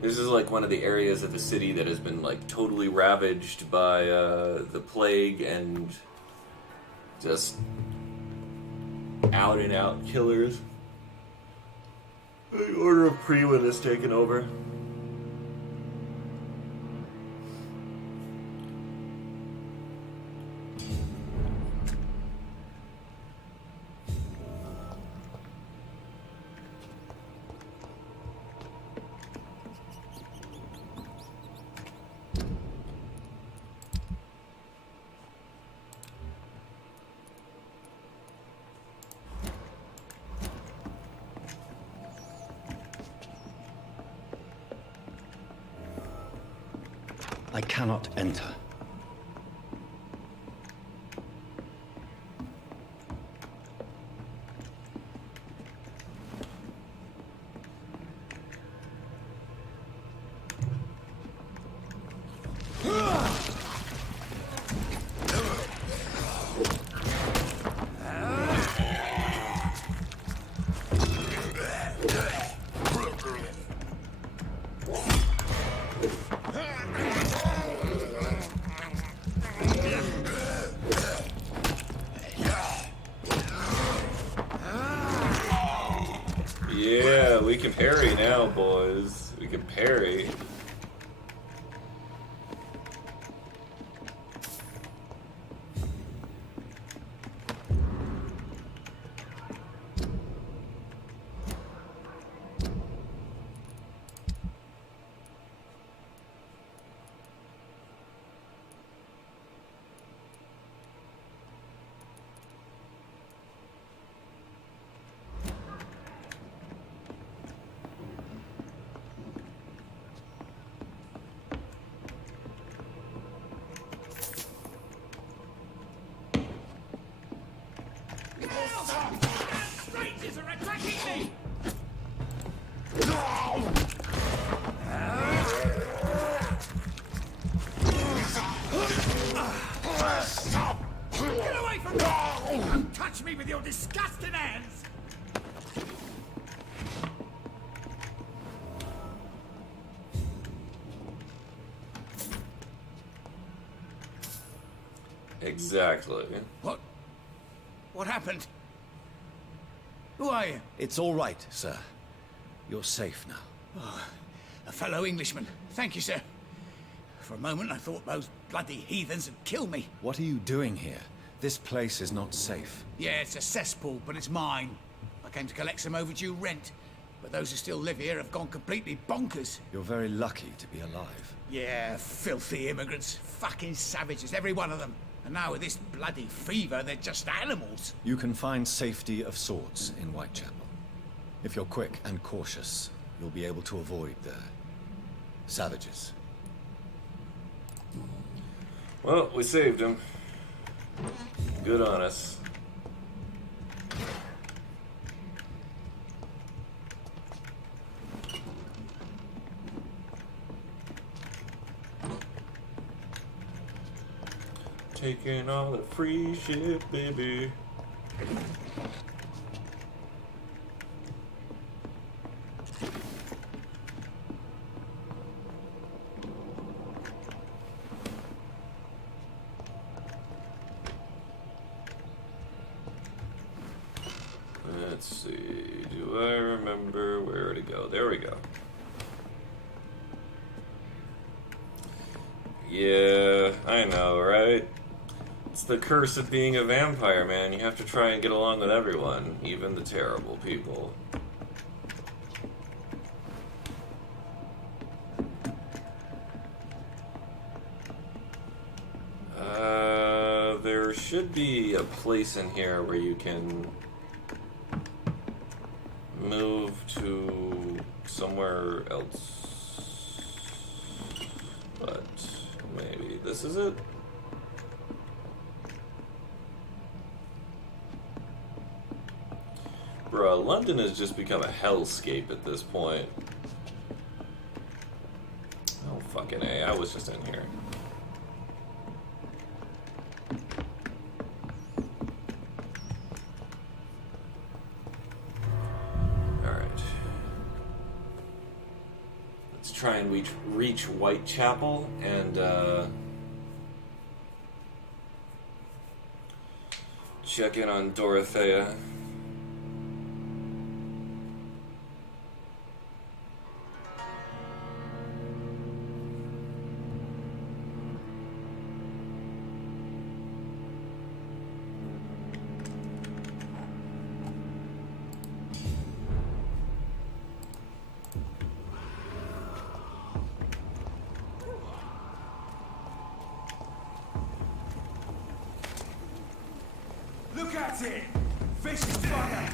This is like one of the areas of the city that has been like totally ravaged by the plague and just out and out killers. The Order of Priwen has taken over. I cannot enter. Yeah, we can parry now, boys. We can parry. Strangers are attacking me! Get away from me! Don't touch me with your disgusting hands! Exactly. What happened? Who are you? It's all right, sir. You're safe now. Oh, a fellow Englishman. Thank you, sir. For a moment, I thought those bloody heathens had killed me. What are you doing here? This place is not safe. Yeah, it's a cesspool, but it's mine. I came to collect some overdue rent, but those who still live here have gone completely bonkers. You're very lucky to be alive. Yeah, filthy immigrants. Fucking savages, every one of them. And now with this bloody fever, they're just animals. You can find safety of sorts in Whitechapel. If you're quick and cautious, you'll be able to avoid the savages. Well, we saved him. Good on us. Taking all the free shit, baby. Let's see, do I remember where to go? There we go. Yeah, I know, right? It's the curse of being a vampire, man. You have to try and get along with everyone, even the terrible people. There should be a place in here where you can move to somewhere else. But maybe this is it? Bruh, London has just become a hellscape at this point. Oh, fucking A. I was just in here. Alright. Let's try and reach Whitechapel and, check in on Dorothea. Look at it! Vicious fire!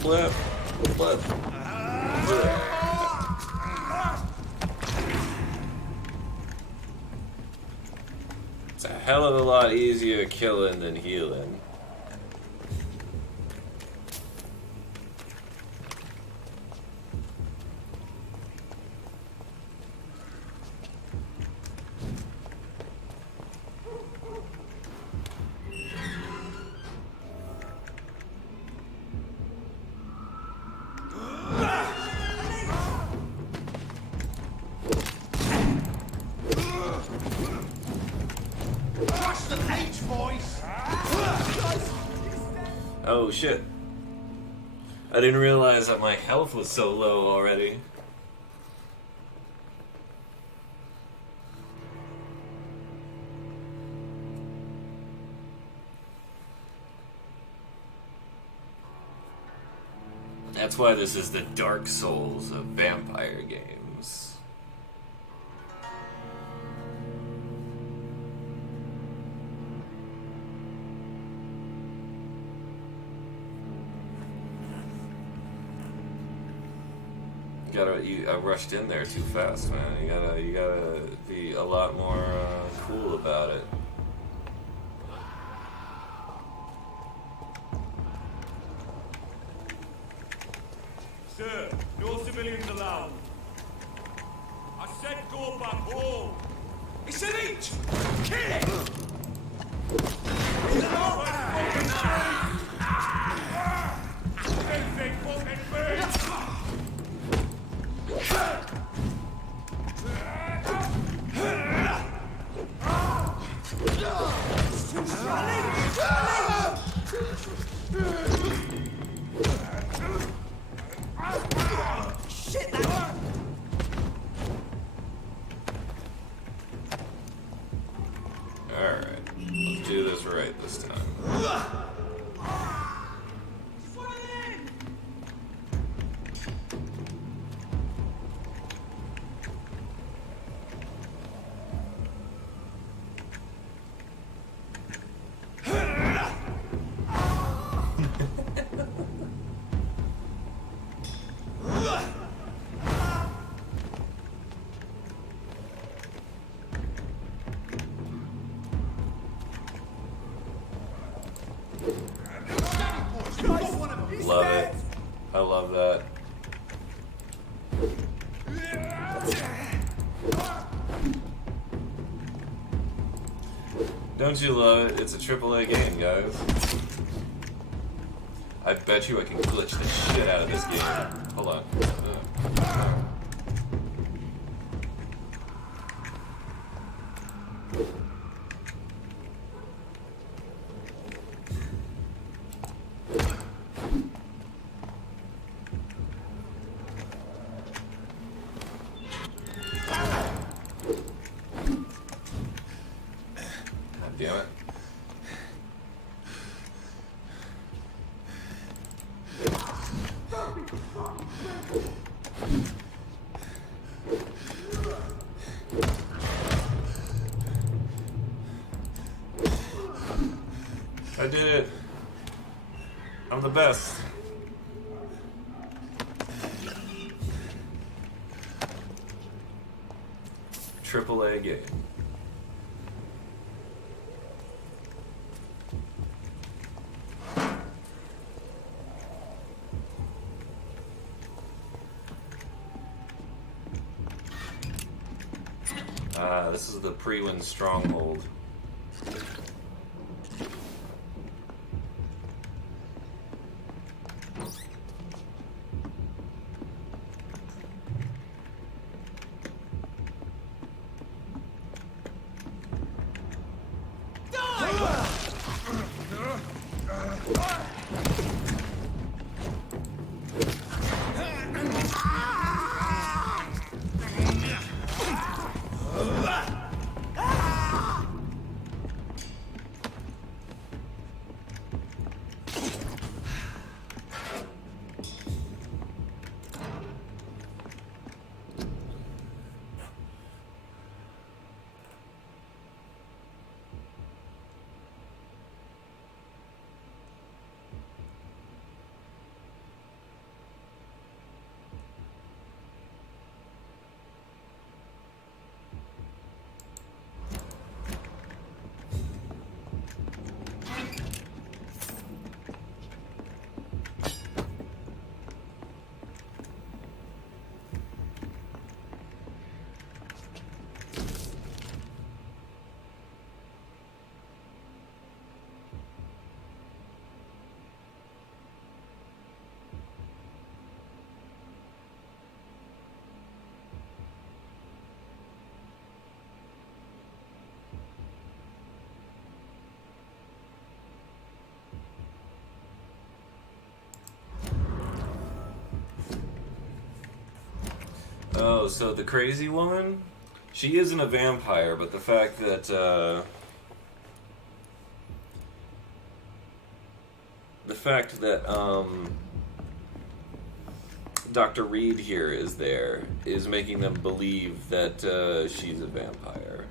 Flip. Flip. It's a hell of a lot easier killing than healing. Oh shit. I didn't realize that my health was so low already. That's why this is the Dark Souls of Vampyre games. I rushed in there too fast, man. You gotta be a lot more cool about it. Sir, no civilians allowed. I said go back home. It's an each. Kill it. Alright, let's do this right this time. Love it. I love that. Don't you love it? It's a AAA game, guys. I bet you I can glitch the shit out of this game. Hold on. Damn it. I did it. I'm the best. AAA game. This is the pre-win stronghold. Oh, so the crazy woman? She isn't a vampire, but the fact that, Dr. Reed here is there is making them believe that she's a vampire.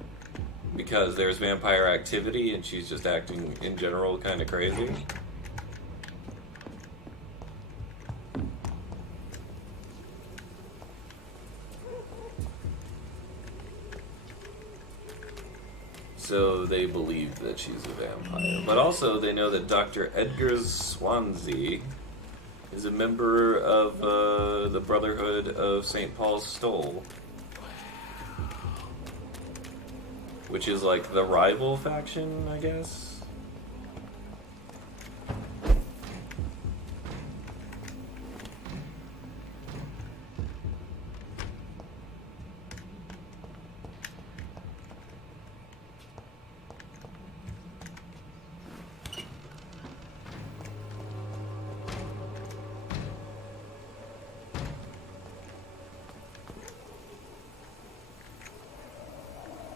Because there's vampire activity and she's just acting in general kind of crazy. So they believe that she's a vampire. But also they know that Dr. Edgar Swansea is a member of the Brotherhood of St. Paul's Stole. Which is like the rival faction, I guess?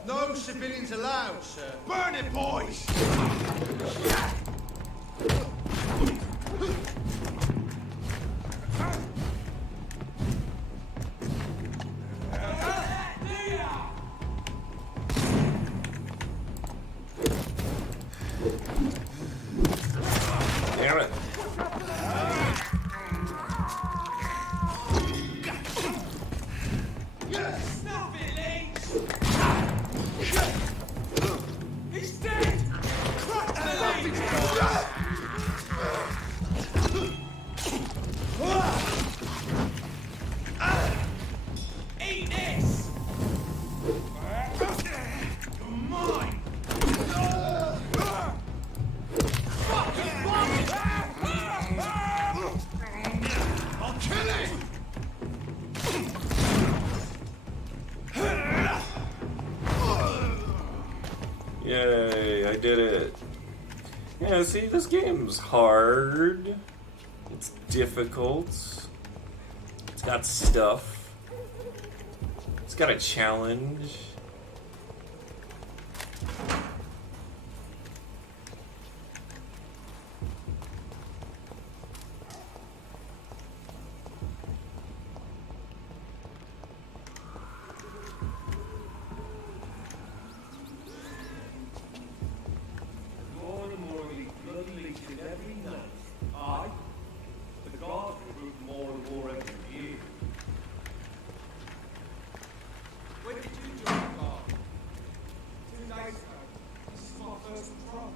No civilians allowed, sir. Burn it, boys! Damn it. He's dead! Eat this! You're mine! I'll kill him! Yay, I did it. Yeah, see, this game's hard. It's difficult. It's got stuff. It's got a challenge. When did you join the guard? 2 days ago. This is my first patrol.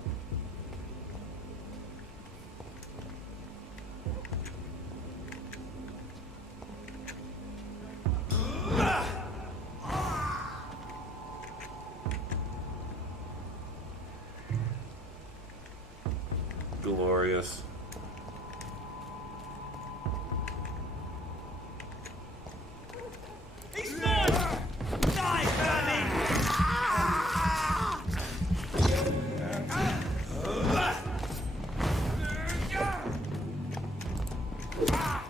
Glorious. He's mine! Die, vermin!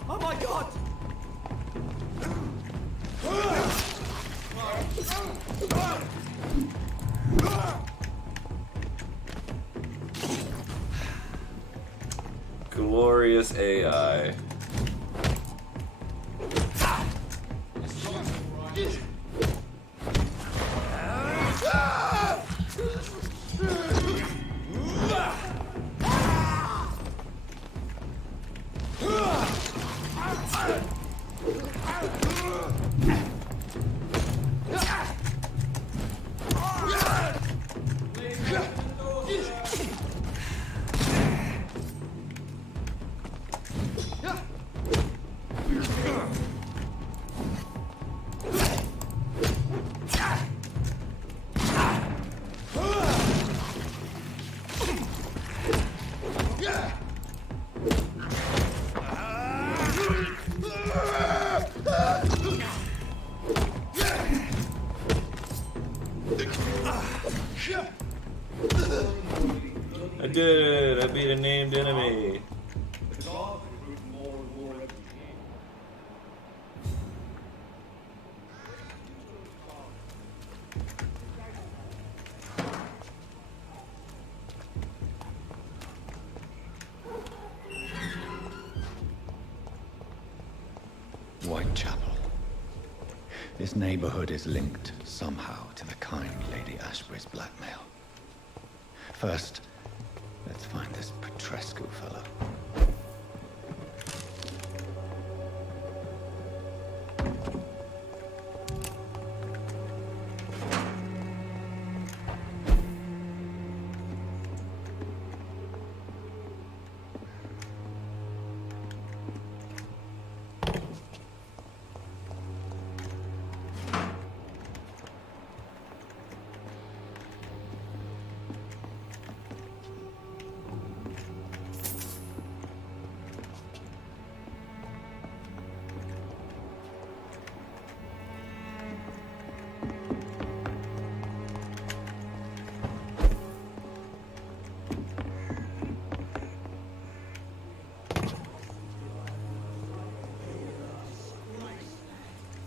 Oh my god! Glorious AI. I did it! I beat a named enemy. Whitechapel. This neighborhood is linked somehow to the kind Lady Ashbury's blackmail. First, let's find this Petrescu fellow.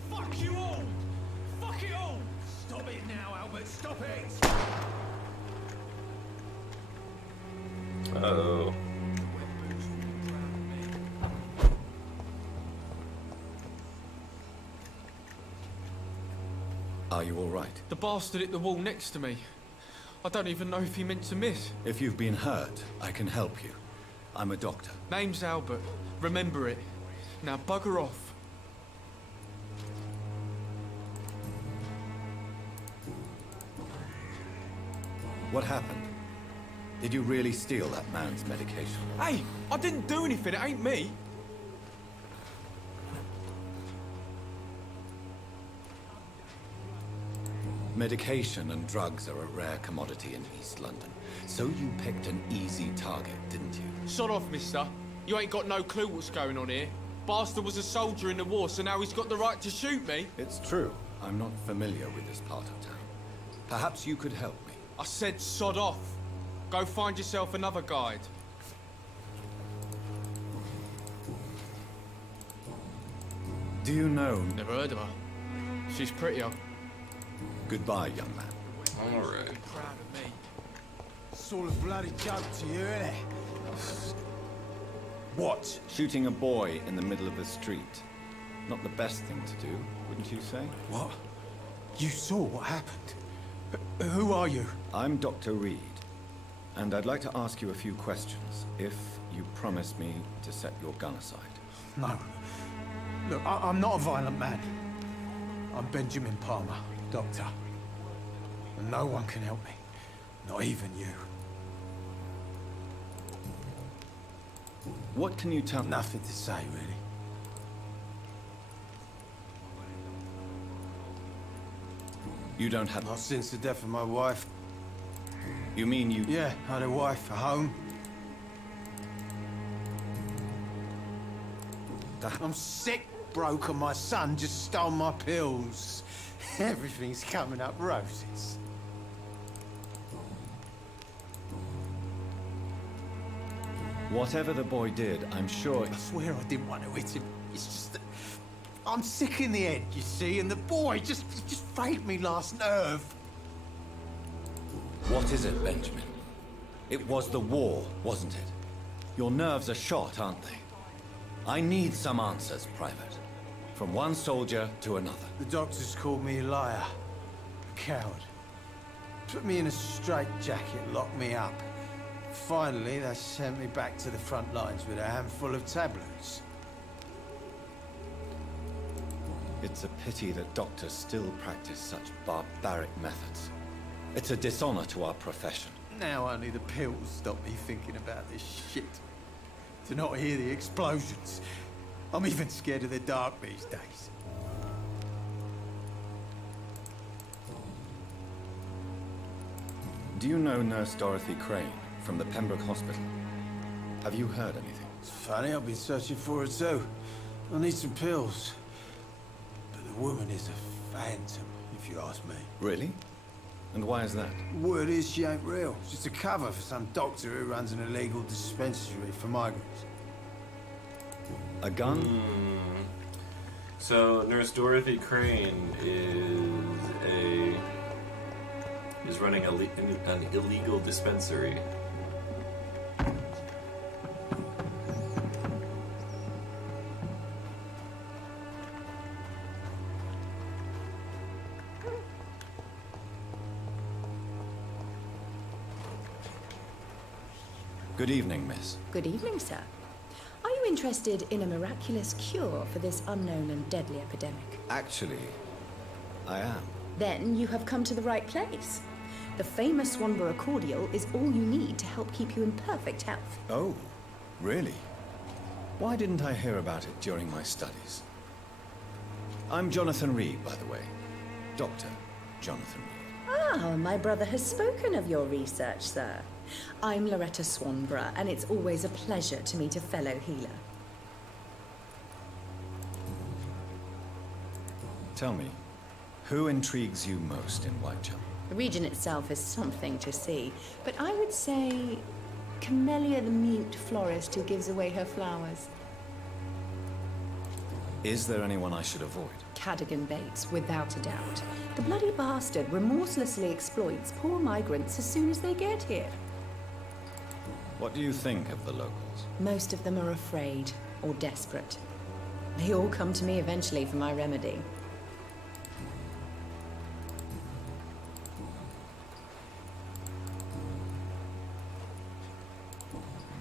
Fuck you all! Fuck it all! Stop it now, Albert, stop it! Uh-oh. Are you all right? The bastard hit the wall next to me. I don't even know if he meant to miss. If you've been hurt, I can help you. I'm a doctor. Name's Albert. Remember it. Now bugger off. What happened? Did you really steal that man's medication? Hey, I didn't do anything. It ain't me. Medication and drugs are a rare commodity in East London. So you picked an easy target, didn't you? Sod off, mister. You ain't got no clue what's going on here. Bastard was a soldier in the war, so now he's got the right to shoot me. It's true. I'm not familiar with this part of town. Perhaps you could help me. I said sod off. Go find yourself another guide. Do you know... Never heard of her. She's prettier. Goodbye, young man. All right. Proud of me. It's all a bloody joke to you, isn't it? What? Shooting a boy in the middle of the street. Not the best thing to do, wouldn't you say? What? You saw what happened? Who are you? I'm Dr. Reed, and I'd like to ask you a few questions, if you promise me to set your gun aside. No. Look, I'm not a violent man. I'm Benjamin Palmer, doctor. And no one can help me. Not even you. What can you tell me? Nothing to say, really. You don't have... Not since the death of my wife. You mean you... Yeah, I had a wife, a home. I'm sick, broke, and my son just stole my pills. Everything's coming up roses. Whatever the boy did, I'm sure... I swear I didn't want to hit him. It's just that I'm sick in the head, you see, and the boy just frayed me last nerve. What is it, Benjamin? It was the war, wasn't it? Your nerves are shot, aren't they? I need some answers, Private. From one soldier to another. The doctors called me a liar. A coward. Put me in a straitjacket, locked me up. Finally, they sent me back to the front lines with a handful of tablets. It's a pity that doctors still practice such barbaric methods. It's a dishonor to our profession. Now only the pills stop me thinking about this shit. To not hear the explosions. I'm even scared of the dark these days. Do you know Nurse Dorothy Crane from the Pembroke Hospital? Have you heard anything? It's funny, I've been searching for her too. I need some pills. But the woman is a phantom, if you ask me. Really? And why is that? Word is she ain't real. She's a cover for some doctor who runs an illegal dispensary for migrants. A gun? So Nurse Dorothy Crane is running an illegal dispensary. Good evening, miss. Good evening, sir. Are you interested in a miraculous cure for this unknown and deadly epidemic? Actually, I am. Then you have come to the right place. The famous Swanborough cordial is all you need to help keep you in perfect health. Oh, really? Why didn't I hear about it during my studies? I'm Jonathan Reed, by the way. Dr. Jonathan Reed. Ah, my brother has spoken of your research, sir. I'm Loretta Swanborough, and it's always a pleasure to meet a fellow healer. Tell me, who intrigues you most in Whitechapel? The region itself is something to see, but I would say Camellia the mute florist who gives away her flowers. Is there anyone I should avoid? Cadogan Bates, without a doubt. The bloody bastard remorselessly exploits poor migrants as soon as they get here. What do you think of the locals? Most of them are afraid or desperate. They all come to me eventually for my remedy.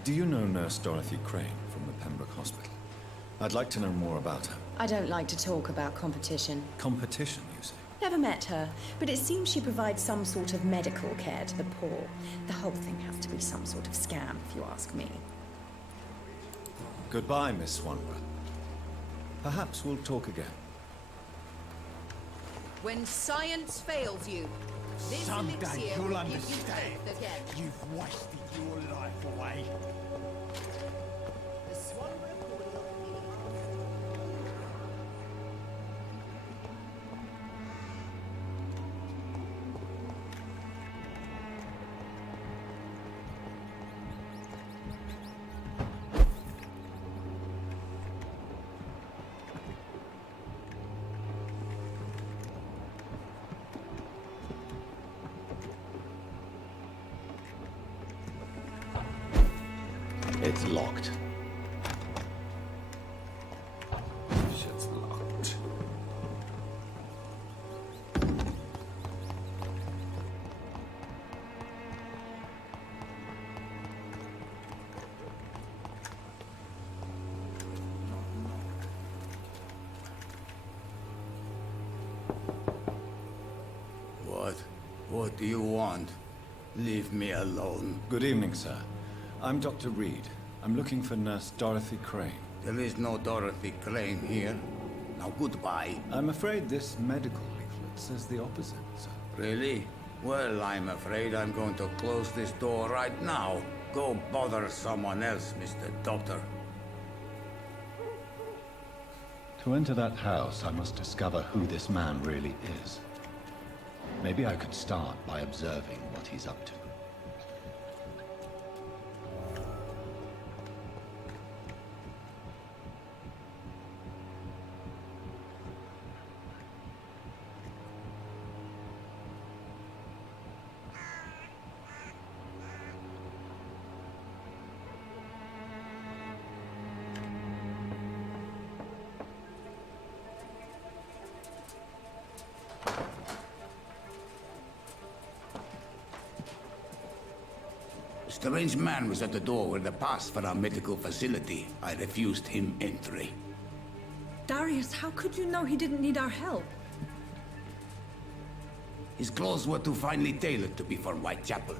Do you know Nurse Dorothy Crane from the Pembroke Hospital? I'd like to know more about her. I don't like to talk about competition. Competition, you say? Never met her, but it seems she provides some sort of medical care to the poor. The whole thing has to be some sort of scam, if you ask me. Goodbye, Miss Swanborough. Perhaps we'll talk again. When science fails you, this Someday elixir you'll will give you understand. faith again. You've wasted your life away. The Swanborough cordial It's locked. Shit's locked. What do you want? Leave me alone. Good evening, sir. I'm Dr. Reed. I'm looking for Nurse Dorothy Crane. There is no Dorothy Crane here. Now goodbye. I'm afraid this medical leaflet says the opposite, sir. Really? Well, I'm afraid I'm going to close this door right now. Go bother someone else, Mr. Doctor. To enter that house, I must discover who this man really is. Maybe I could start by observing what he's up to. A strange man was at the door with a pass for our medical facility. I refused him entry. Darius, how could you know he didn't need our help? His clothes were too finely tailored to be for Whitechapel.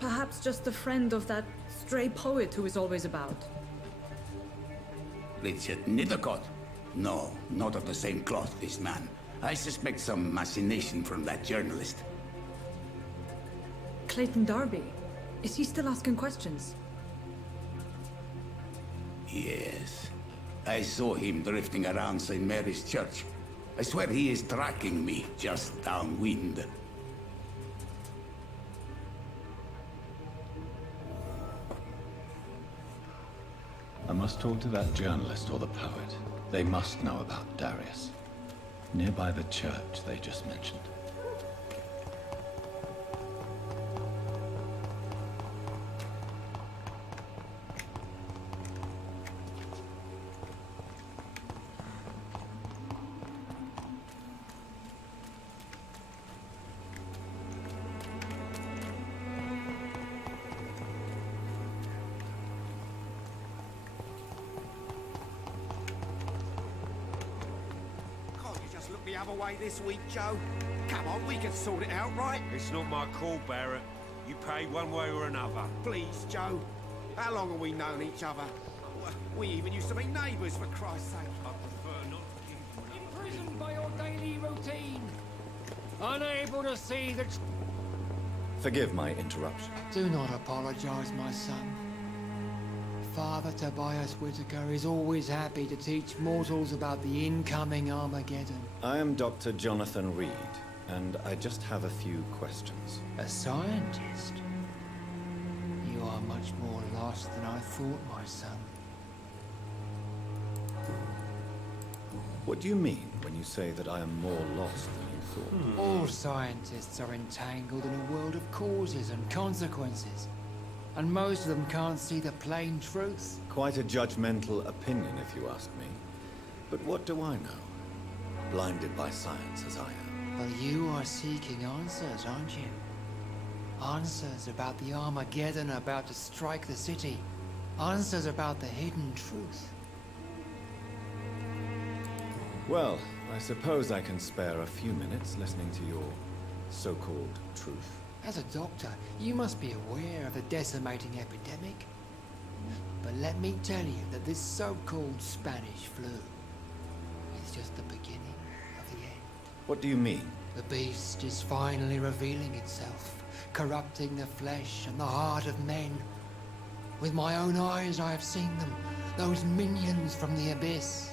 Perhaps just a friend of that stray poet who is always about. Richard Nithercott? No, not of the same cloth, this man. I suspect some machination from that journalist. Clayton Darby. Is he still asking questions? Yes. I saw him drifting around St. Mary's Church. I swear he is tracking me just downwind. I must talk to that journalist or the poet. They must know about Darius. Nearby the church they just mentioned. the other way this week, Joe? Come on, we can sort it out, right? It's not my call, Barrett. You pay one way or another. Please, Joe. How long have we known each other? We even used to be neighbours, for Christ's sake. I prefer not to keep you Imprisoned by your daily routine. Unable to see the... Forgive my interruption. Do not apologize, my son. Father Tobias Whitaker is always happy to teach mortals about the incoming Armageddon. I am Dr. Jonathan Reed, and I just have a few questions. A scientist? You are much more lost than I thought, my son. What do you mean when you say that I am more lost than you thought? All scientists are entangled in a world of causes and consequences. And most of them can't see the plain truth. Quite a judgmental opinion, if you ask me. But what do I know? Blinded by science as I am. But you are seeking answers, aren't you? Answers about the Armageddon about to strike the city. Answers about the hidden truth. Well, I suppose I can spare a few minutes listening to your so-called truth. As a doctor, you must be aware of the decimating epidemic. But let me tell you that this so-called Spanish flu is just the beginning of the end. What do you mean? The beast is finally revealing itself, corrupting the flesh and the heart of men. With my own eyes I have seen them, those minions from the abyss.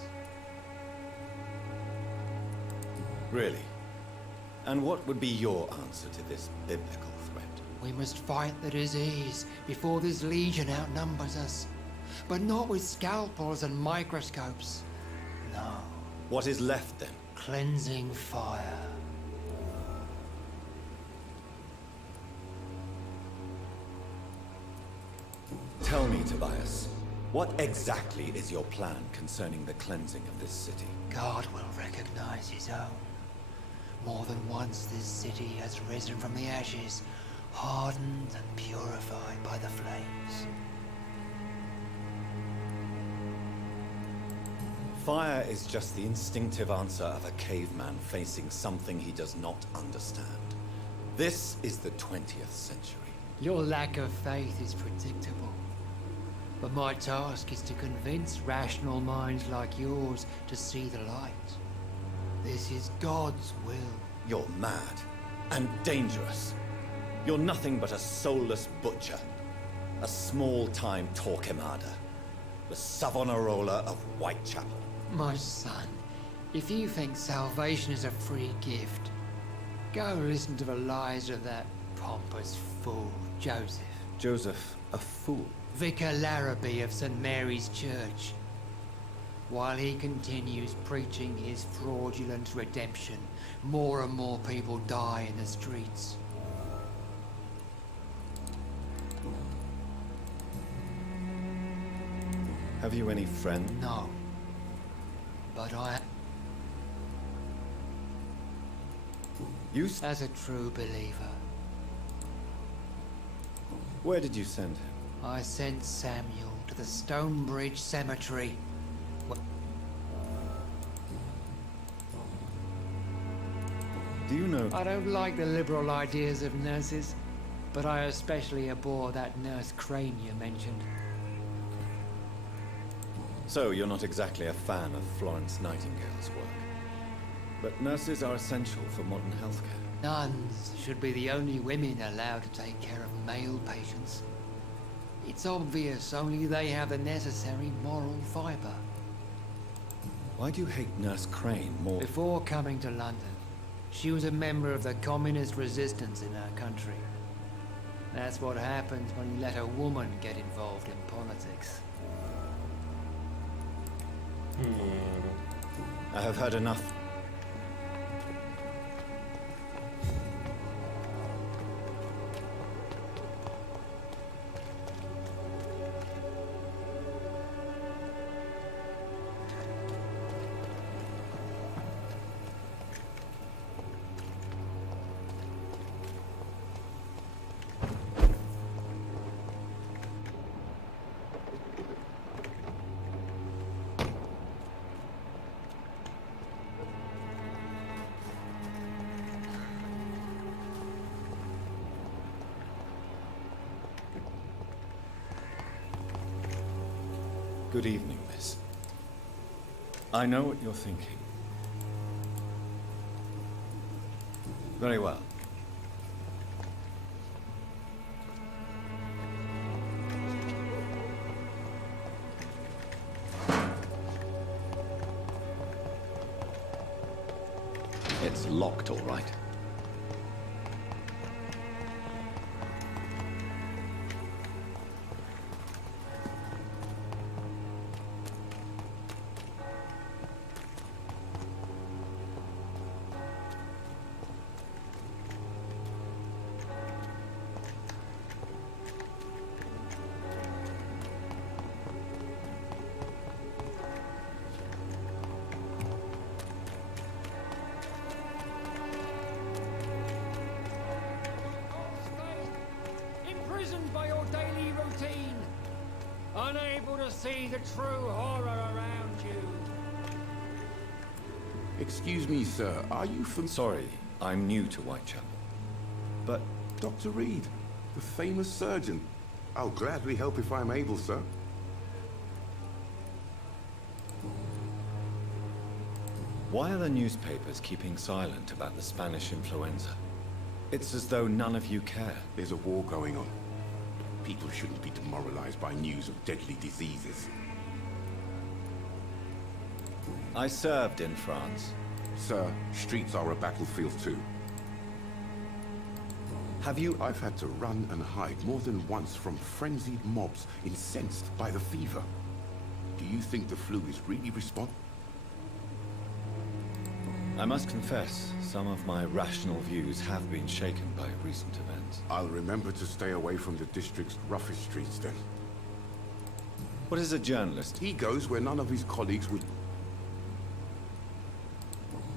Really? And what would be your answer to this biblical threat? We must fight the disease before this legion outnumbers us. But not with scalpels and microscopes. No. What is left then? Cleansing fire. Tell me, Tobias, what exactly is your plan concerning the cleansing of this city? God will recognize his own. More than once this city has risen from the ashes, hardened and purified by the flames. Fire is just the instinctive answer of a caveman facing something he does not understand. This is the 20th century. Your lack of faith is predictable. But my task is to convince rational minds like yours to see the light. This is God's will. You're mad and dangerous. You're nothing but a soulless butcher. A small-time Torquemada. The Savonarola of Whitechapel. My son, if you think salvation is a free gift, go listen to the lies of that pompous fool, Joseph. Joseph, a fool? Vicar Larrabee of St. Mary's Church. While he continues preaching his fraudulent redemption, more and more people die in the streets. Have you any friends? No. But I... You... As a true believer. Where did you send him? I sent Samuel to the Stonebridge Cemetery. Do you know... I don't like the liberal ideas of nurses, but I especially abhor that Nurse Crane you mentioned. So, you're not exactly a fan of Florence Nightingale's work. But nurses are essential for modern healthcare. Nuns should be the only women allowed to take care of male patients. It's obvious only they have the necessary moral fiber. Why do you hate Nurse Crane more? Before coming to London, she was a member of the communist resistance in our country. That's what happens when you let a woman get involved in politics. I have heard enough. Good evening, miss. I know what you're thinking. Very well. It's locked, all right. Imprisoned by your daily routine, unable to see the true horror around you. Excuse me, sir. Are you from... Sorry, I'm new to Whitechapel. But... Dr. Reed, the famous surgeon. I'll gladly help if I'm able, sir. Why are the newspapers keeping silent about the Spanish influenza? It's as though none of you care. There's a war going on. People shouldn't be demoralized by news of deadly diseases. I served in France. Sir, streets are a battlefield too. Have you... I've had to run and hide more than once from frenzied mobs incensed by the fever. Do you think the flu is really responsible? I must confess, some of my rational views have been shaken by recent events. I'll remember to stay away from the district's roughest streets then. What is a journalist? He goes where none of his colleagues would...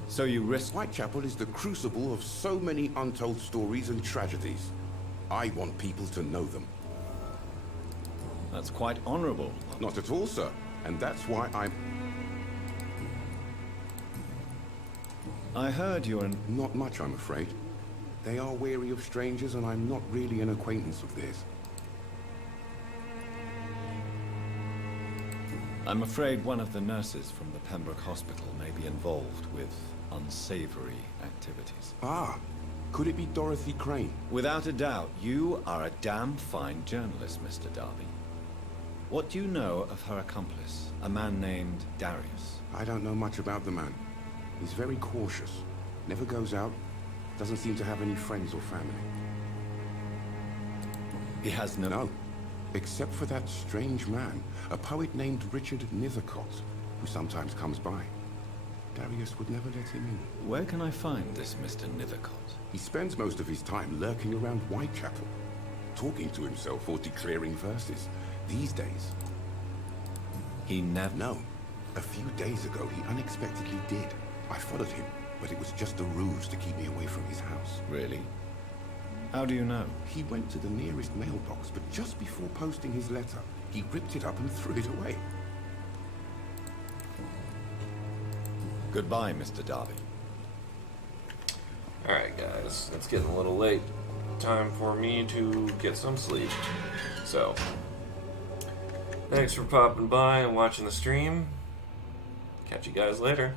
So you risk... Whitechapel is the crucible of so many untold stories and tragedies. I want people to know them. That's quite honorable. Not at all, sir. And that's why I'm... I heard you're an... Not much, I'm afraid. They are wary of strangers, and I'm not really an acquaintance of theirs. I'm afraid one of the nurses from the Pembroke Hospital may be involved with unsavory activities. Ah, could it be Dorothy Crane? Without a doubt, you are a damn fine journalist, Mr. Darby. What do you know of her accomplice, a man named Darius? I don't know much about the man. He's very cautious, never goes out, doesn't seem to have any friends or family. He has no... No, except for that strange man, a poet named Richard Nethercott, who sometimes comes by. Darius would never let him in. Where can I find this Mr. Nethercott? He spends most of his time lurking around Whitechapel, talking to himself or declaring verses. These days... He never... No. A few days ago, he unexpectedly did. I followed him, but it was just a ruse to keep me away from his house. Really? How do you know? He went to the nearest mailbox, but just before posting his letter, he ripped it up and threw it away. Goodbye, Mr. Darby. Alright guys, it's getting a little late. Time for me to get some sleep. So, thanks for popping by and watching the stream. Catch you guys later.